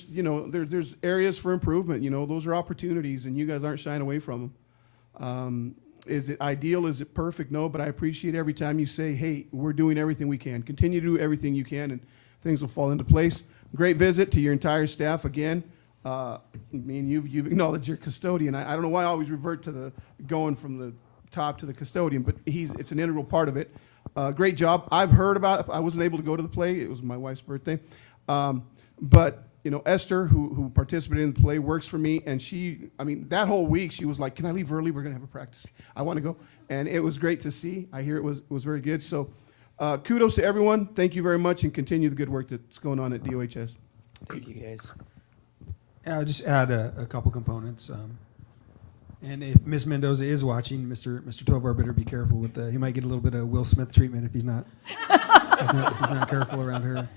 there's areas for improvement. Those are opportunities, and you guys aren't shying away from them. Is it ideal? Is it perfect? No, but I appreciate every time you say, hey, we're doing everything we can. Continue to do everything you can, and things will fall into place. Great visit to your entire staff again. You've acknowledged your custodian. I don't know why I always revert to going from the top to the custodian, but it's an integral part of it. Great job. I've heard about it. I wasn't able to go to the play. It was my wife's birthday. But Esther, who participated in the play, works for me, and that whole week she was like, can I leave early? We're going to have a practice. I want to go. And it was great to see. I hear it was very good. So kudos to everyone. Thank you very much, and continue the good work that's going on at DOHS. Thank you, guys. I'll just add a couple components. And if Ms. Mendoza is watching, Mr. Tovar better be careful with he might get a little bit of Will Smith treatment if he's not careful around her.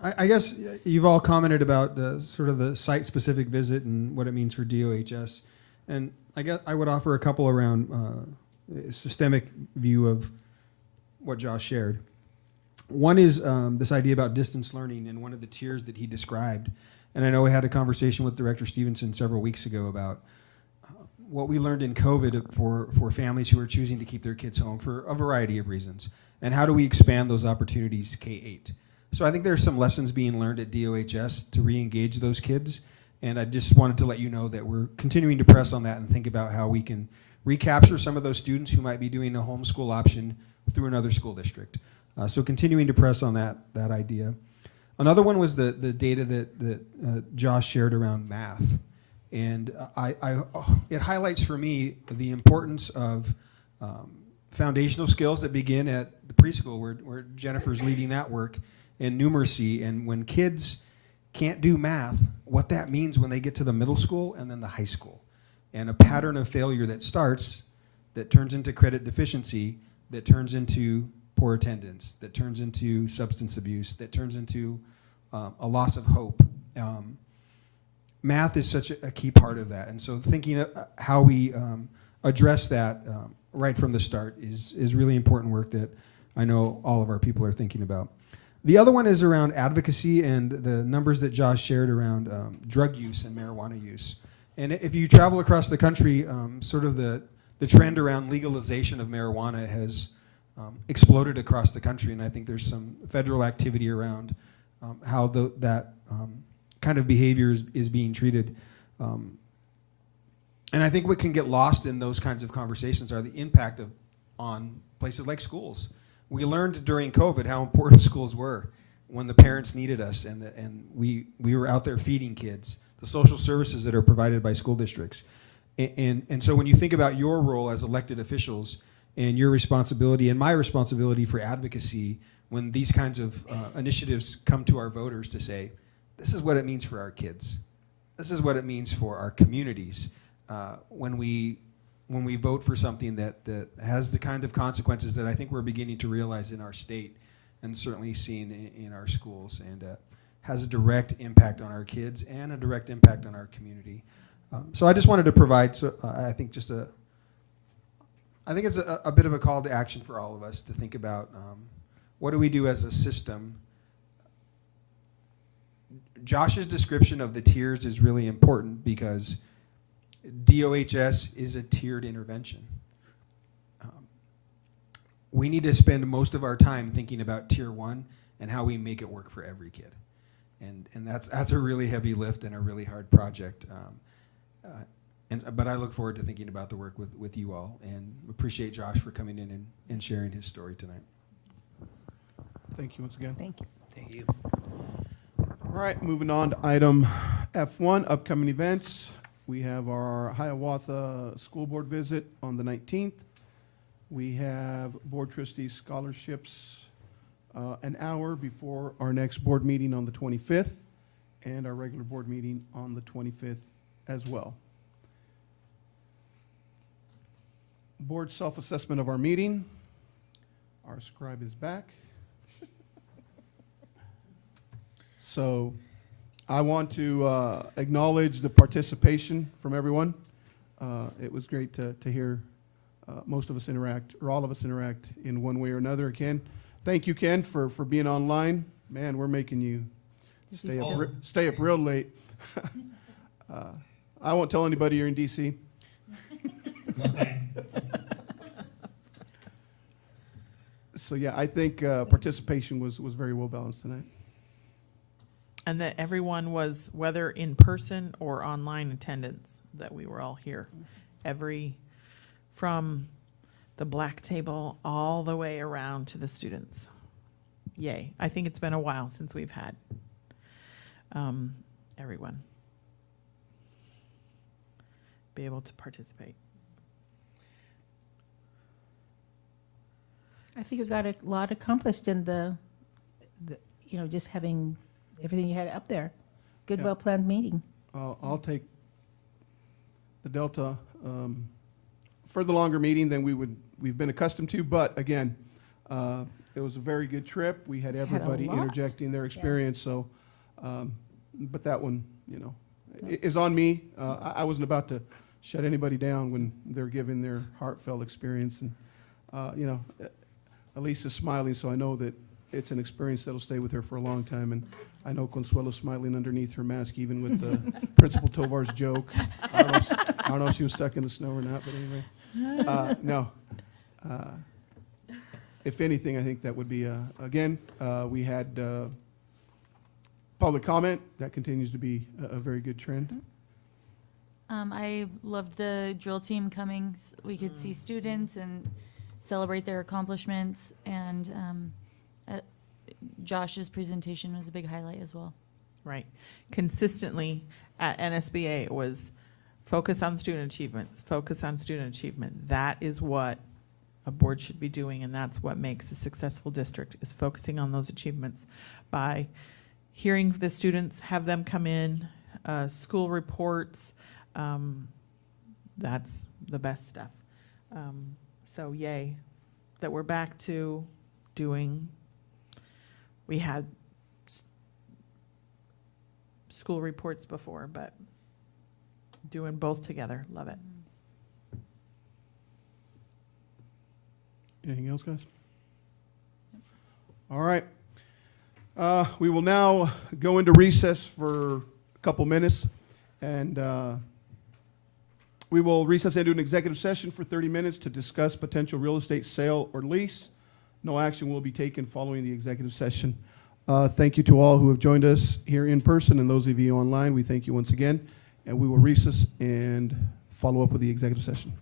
I guess you've all commented about sort of the site-specific visit and what it means for DOHS. And I guess I would offer a couple around a systemic view of what Josh shared. One is this idea about distance learning and one of the tiers that he described. And I know we had a conversation with Director Stevenson several weeks ago about what we learned in COVID for families who are choosing to keep their kids home for a variety of reasons. And how do we expand those opportunities K-8? So I think there's some lessons being learned at DOHS to re-engage those kids. And I just wanted to let you know that we're continuing to press on that and think about how we can recapture some of those students who might be doing a homeschool option through another school district. So continuing to press on that idea. Another one was the data that Josh shared around math. And it highlights for me the importance of foundational skills that begin at the preschool, where Jennifer's leading that work, and numeracy. And when kids can't do math, what that means when they get to the middle school and then the high school. And a pattern of failure that starts, that turns into credit deficiency, that turns into poor attendance, that turns into substance abuse, that turns into a loss of hope. Math is such a key part of that. And so thinking of how we address that right from the start is really important work that I know all of our people are thinking about. The other one is around advocacy and the numbers that Josh shared around drug use and marijuana use. And if you travel across the country, sort of the trend around legalization of marijuana has exploded across the country, and I think there's some federal activity around how that kind of behavior is being treated. And I think what can get lost in those kinds of conversations are the impact on places like schools. We learned during COVID how important schools were when the parents needed us, and we were out there feeding kids, the social services that are provided by school districts. And so when you think about your role as elected officials and your responsibility and my responsibility for advocacy, when these kinds of initiatives come to our voters to say, this is what it means for our kids, this is what it means for our communities, when we vote for something that has the kind of consequences that I think we're beginning to realize in our state and certainly seen in our schools, and has a direct impact on our kids and a direct impact on our community. So I just wanted to provide, I think it's a bit of a call to action for all of us to think about what do we do as a system. Josh's description of the tiers is really important because DOHS is a tiered intervention. We need to spend most of our time thinking about tier 1 and how we make it work for every kid. And that's a really heavy lift and a really hard project. But I look forward to thinking about the work with you all, and appreciate Josh for coming in and sharing his story tonight. Thank you once again. Thank you. Thank you. All right, moving on to item F1, upcoming events. We have our Hiawatha School Board visit on the 19th. We have Board Trustees scholarships an hour before our next board meeting on the 25th, and our regular board meeting on the 25th as well. Board self-assessment of our meeting. Our scribe is back. So I want to acknowledge the participation from everyone. It was great to hear most of us interact, or all of us interact in one way or another. Ken, thank you, Ken, for being online. Man, we're making you stay up real late. I won't tell anybody you're in D.C. Okay. So yeah, I think participation was very well balanced tonight. And that everyone was, whether in person or online attendance, that we were all here. From the black table all the way around to the students. Yay. I think it's been a while since we've had everyone be able to participate. I think you got a lot accomplished in the just having everything you had up there. Good, Yeah. well-planned meeting. I'll take the Delta for the longer meeting than we've been accustomed to, but again, it was a very good trip. We had everybody lot. interjecting their experience, so, but that one, is on me. I wasn't about to shut anybody down when they're giving their heartfelt experience, and, Elisa's smiling, so I know that it's an experience that'll stay with her for a long time, and I know Consuelo's smiling underneath her mask, even with Principal Tovar's joke. I don't know if she was stuck in the snow or not, but anyway. No. If anything, I think that would be, again, we had public comment. That continues to be a very good trend. I loved the drill team coming. We could see students and celebrate their accomplishments, and Josh's presentation was a big highlight as well. Right. Consistently at NSBA, it was Focus on student achievement, focus on student achievement. That is what a board should be doing, and that's what makes a successful district, is focusing on those achievements by hearing the students, have them come in, school reports. That's the best stuff. So yay that we're back to doing, we had school reports before, but doing both together, love it. Anything else, guys? All right. We will now go into recess for a couple minutes, and we will recess into an executive session for 30 minutes to discuss potential real estate sale or lease. No action will be taken following the executive session. Thank you to all who have joined us here in person, and those of you online, we thank you once again, and we will recess and follow up with the executive session.